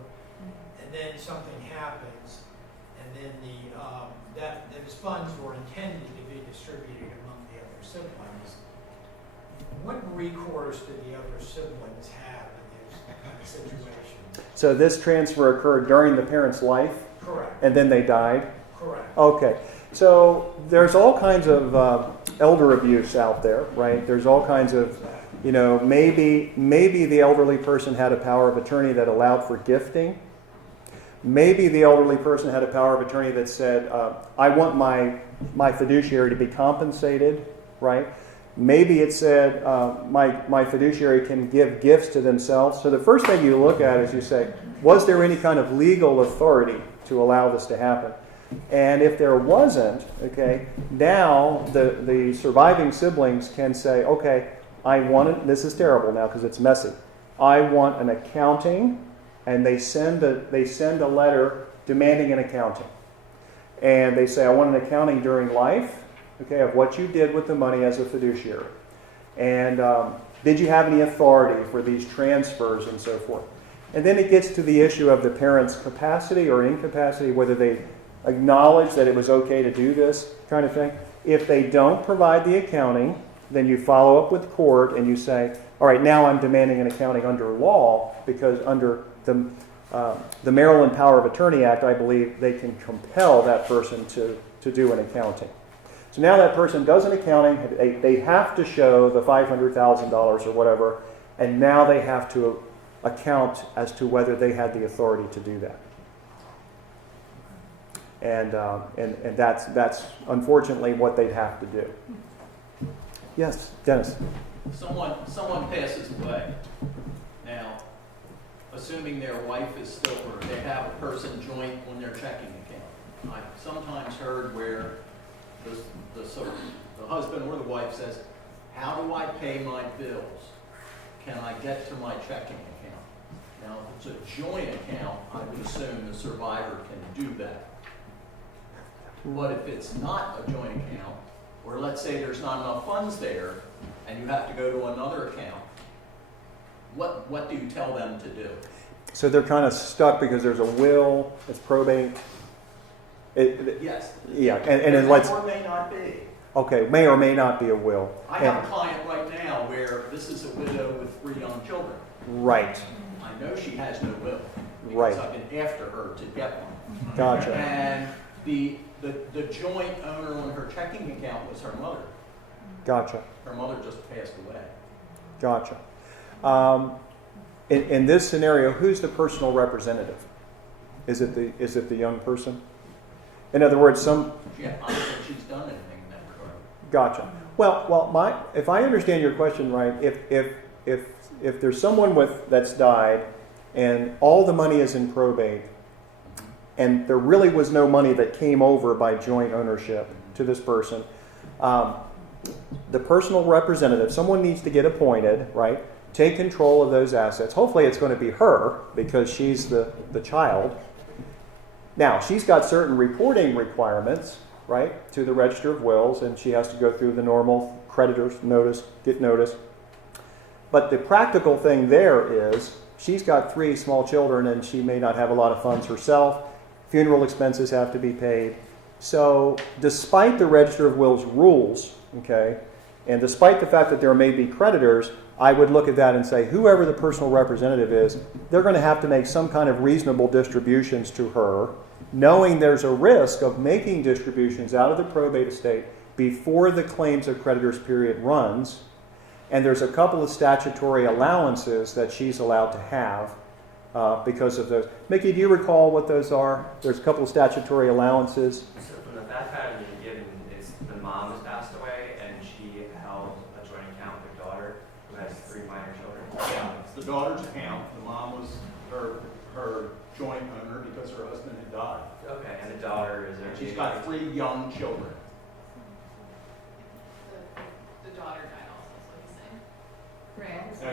and then something happens, and then those funds were intended to be distributed among the other siblings. What recourse do the other siblings have in those kind of situations? So this transfer occurred during the parent's life, Correct. and then they died? Correct. Okay. So there's all kinds of elder abuse out there, right? There's all kinds of, maybe the elderly person had a power of attorney that allowed for gifting. Maybe the elderly person had a power of attorney that said, I want my fiduciary to be compensated, right? Maybe it said, my fiduciary can give gifts to themselves. So the first thing you look at is you say, was there any kind of legal authority to allow this to happen? And if there wasn't, okay, now the surviving siblings can say, okay, I want it, this is terrible now because it's messy. I want an accounting, and they send a letter demanding an accounting. And they say, I want an accounting during life, okay, of what you did with the money as a fiduciary. And did you have any authority for these transfers and so forth? And then it gets to the issue of the parent's capacity or incapacity, whether they acknowledge that it was okay to do this kind of thing. If they don't provide the accounting, then you follow up with court and you say, all right, now I'm demanding an accounting under law, because under the Maryland Power of Attorney Act, I believe they can compel that person to do an accounting. So now that person does an accounting, they have to show the $500,000 or whatever, and now they have to account as to whether they had the authority to do that. And that's unfortunately what they'd have to do. Yes, Dennis. Someone passes away. Now, assuming their wife is still, or they have a person joint on their checking account. I've sometimes heard where the husband or the wife says, how do I pay my bills? Can I get to my checking account? Now, if it's a joint account, I would assume the survivor can do that. But if it's not a joint account, or let's say there's not enough funds there, and you have to go to another account, what do you tell them to do? So they're kind of stuck because there's a will, it's probate. Yes. Yeah, and let's. Or may not be. Okay, may or may not be a will. I have a client right now where this is a widow with 3 young children. Right. I know she has no will. Right. Because I've been after her to get one. Gotcha. And the joint owner on her checking account was her mother. Gotcha. Her mother just passed away. Gotcha. In this scenario, who's the personal representative? Is it the young person? In other words, Yeah, I don't think she's done anything in that regard. Gotcha. Well, if I understand your question right, if there's someone that's died and all the money is in probate, and there really was no money that came over by joint ownership to this person, the personal representative, someone needs to get appointed, right? Take control of those assets. Hopefully it's going to be her because she's the child. Now, she's got certain reporting requirements, right, to the Register of Wills, and she has to go through the normal creditors notice, get notice. But the practical thing there is she's got 3 small children and she may not have a lot of funds herself. Funeral expenses have to be paid. So despite the Register of Wills rules, okay, and despite the fact that there may be creditors, I would look at that and say, whoever the personal representative is, they're going to have to make some kind of reasonable distributions to her, knowing there's a risk of making distributions out of the probate estate before the claims of creditors period runs. And there's a couple of statutory allowances that she's allowed to have because of those. Mickey, do you recall what those are? There's a couple of statutory allowances. So from the fact pattern you given, it's the mom has passed away and she held a joint account with her daughter who has 3 minor children. Yeah, it's the daughter's account. The mom was her joint owner because her husband had died. Okay, and the daughter is there. She's got 3 young children. the daughter died also, is what he's saying. Right. So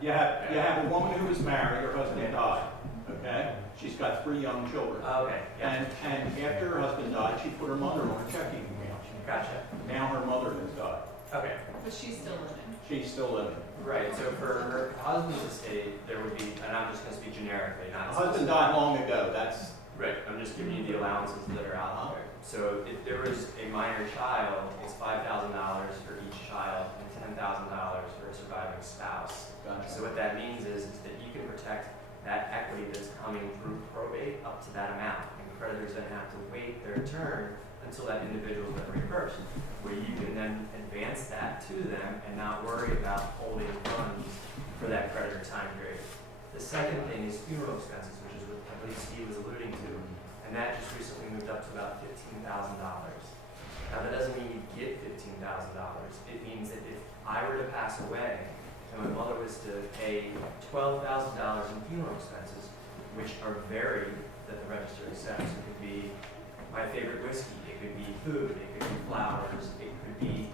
you have a woman who was married, her husband died, okay? She's got 3 young children. Okay, yeah, And after her husband died, she put her mother on a checking account. gotcha. Now her mother has died. Okay, But she's still living. She's still living. right, so for her husband's estate, there would be, and I'm just gonna speak generically, Her not. husband died long ago, that's, Right, I'm just giving you the allowances that are out there. So if there was a minor child, it's $5,000 for each child and $10,000 for a surviving spouse. gotcha. So what that means is that you can protect that equity that's coming through probate up to that amount. And creditors then have to wait their turn until that individual is reimbursed, where you can then advance that to them and not worry about holding funds for that creditor time period. The second thing is funeral expenses, which is what I believe Steve was alluding to, and that just recently moved up to about $15,000. Now that doesn't mean you get $15,000. It means that if I were to pass away and my mother was to pay $12,000 in funeral expenses, which are varied that the register accepts, it could be my favorite whiskey, it could be food, it could be flowers, it could be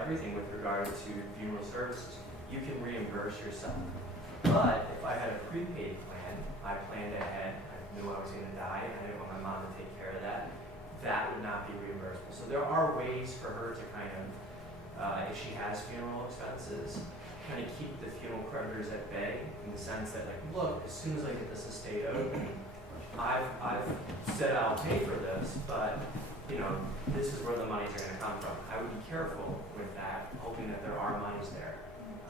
everything with regard to funeral services. You can reimburse yourself. But if I had a prepaid plan, I planned ahead, I knew I was going to die, and I didn't want my mom to take care of that, that would not be reimbursable. So there are ways for her to kind of, if she has funeral expenses, kind of keep the funeral creditors at bay in the sense that, like, look, as soon as I get this estate open, I've said I'll pay for this, but, you know, this is where the monies are going to come from. I would be careful with that, hoping that there are monies there.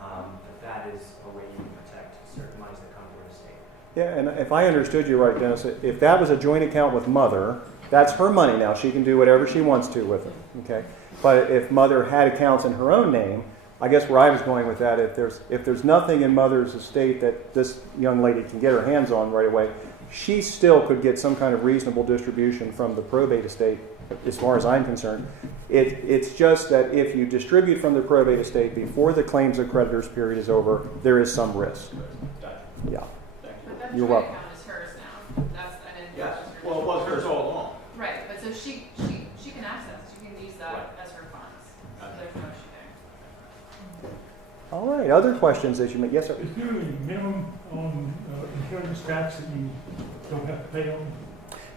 But that is a way you can protect certain monies that come to an estate. Yeah, and if I understood you right, Dennis, if that was a joint account with mother, that's her money now. She can do whatever she wants to with it, okay? But if mother had accounts in her own name, I guess where I was going with that, if there's nothing in mother's estate that this young lady can get her hands on right away, she still could get some kind of reasonable distribution from the probate estate, as far as I'm concerned. It's just that if you distribute from the probate estate before the claims of creditors period is over, there is some risk. Yeah. But that You're joint welcome. account is hers now. That's, I didn't. Yes, that was her well, it was hers all along. Right, but so she can access, she can use that as her funds. So there's no issue there. All right. Other questions that you may? Yes, sir. Is there a minimum on inheritance tax that you don't have to pay on?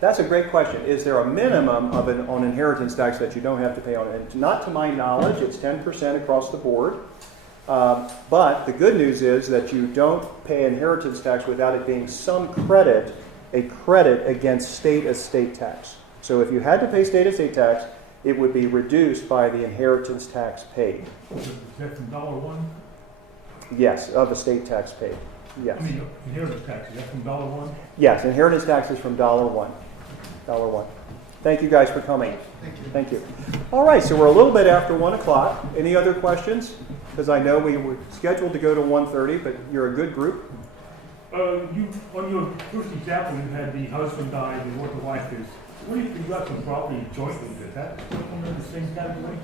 That's a great question. Is there a minimum on inheritance tax that you don't have to pay on? And not to my knowledge, it's 10% across the board. But the good news is that you don't pay inheritance tax without it being some credit, a credit against state estate tax. So if you had to pay state estate tax, it would be reduced by the inheritance tax paid. Is that from $1? Yes, of estate tax paid. Yes. I mean, inheritance tax, is that from $1? Yes, inheritance tax is from $1. $1. Thank you guys for coming. Thank you. Thank you. All right, so we're a little bit after 1 o'clock. Any other questions? Because I know we were scheduled to go to 1:30, but you're a good group. You, on your first example, you had the husband died and what the wife is. What if you got some property jointly? Does that still come in the same category?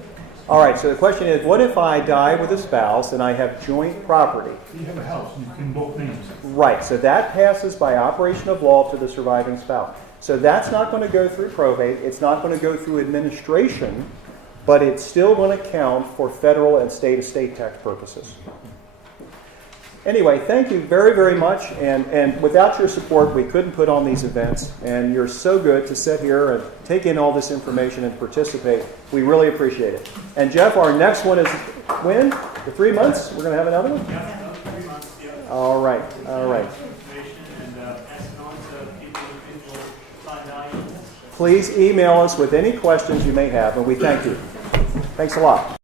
All right, so the question is, what if I die with a spouse and I have joint property? You have a house in both names. Right, so that passes by operation of law to the surviving spouse. So that's not going to go through probate. It's not going to go through administration, but it's still going to count for federal and state estate tax purposes. Anyway, thank you very, very much. And without your support, we couldn't put on these events. And you're so good to sit here and take in all this information and participate. We really appreciate it. And Jeff, our next one is when? For 3 months? We're going to have another one? Yeah, another 3 months, yeah. All right, all right. Information and pass it on to people who think will find value in this. Please email us with any questions you may have, and we thank you. Thanks a lot.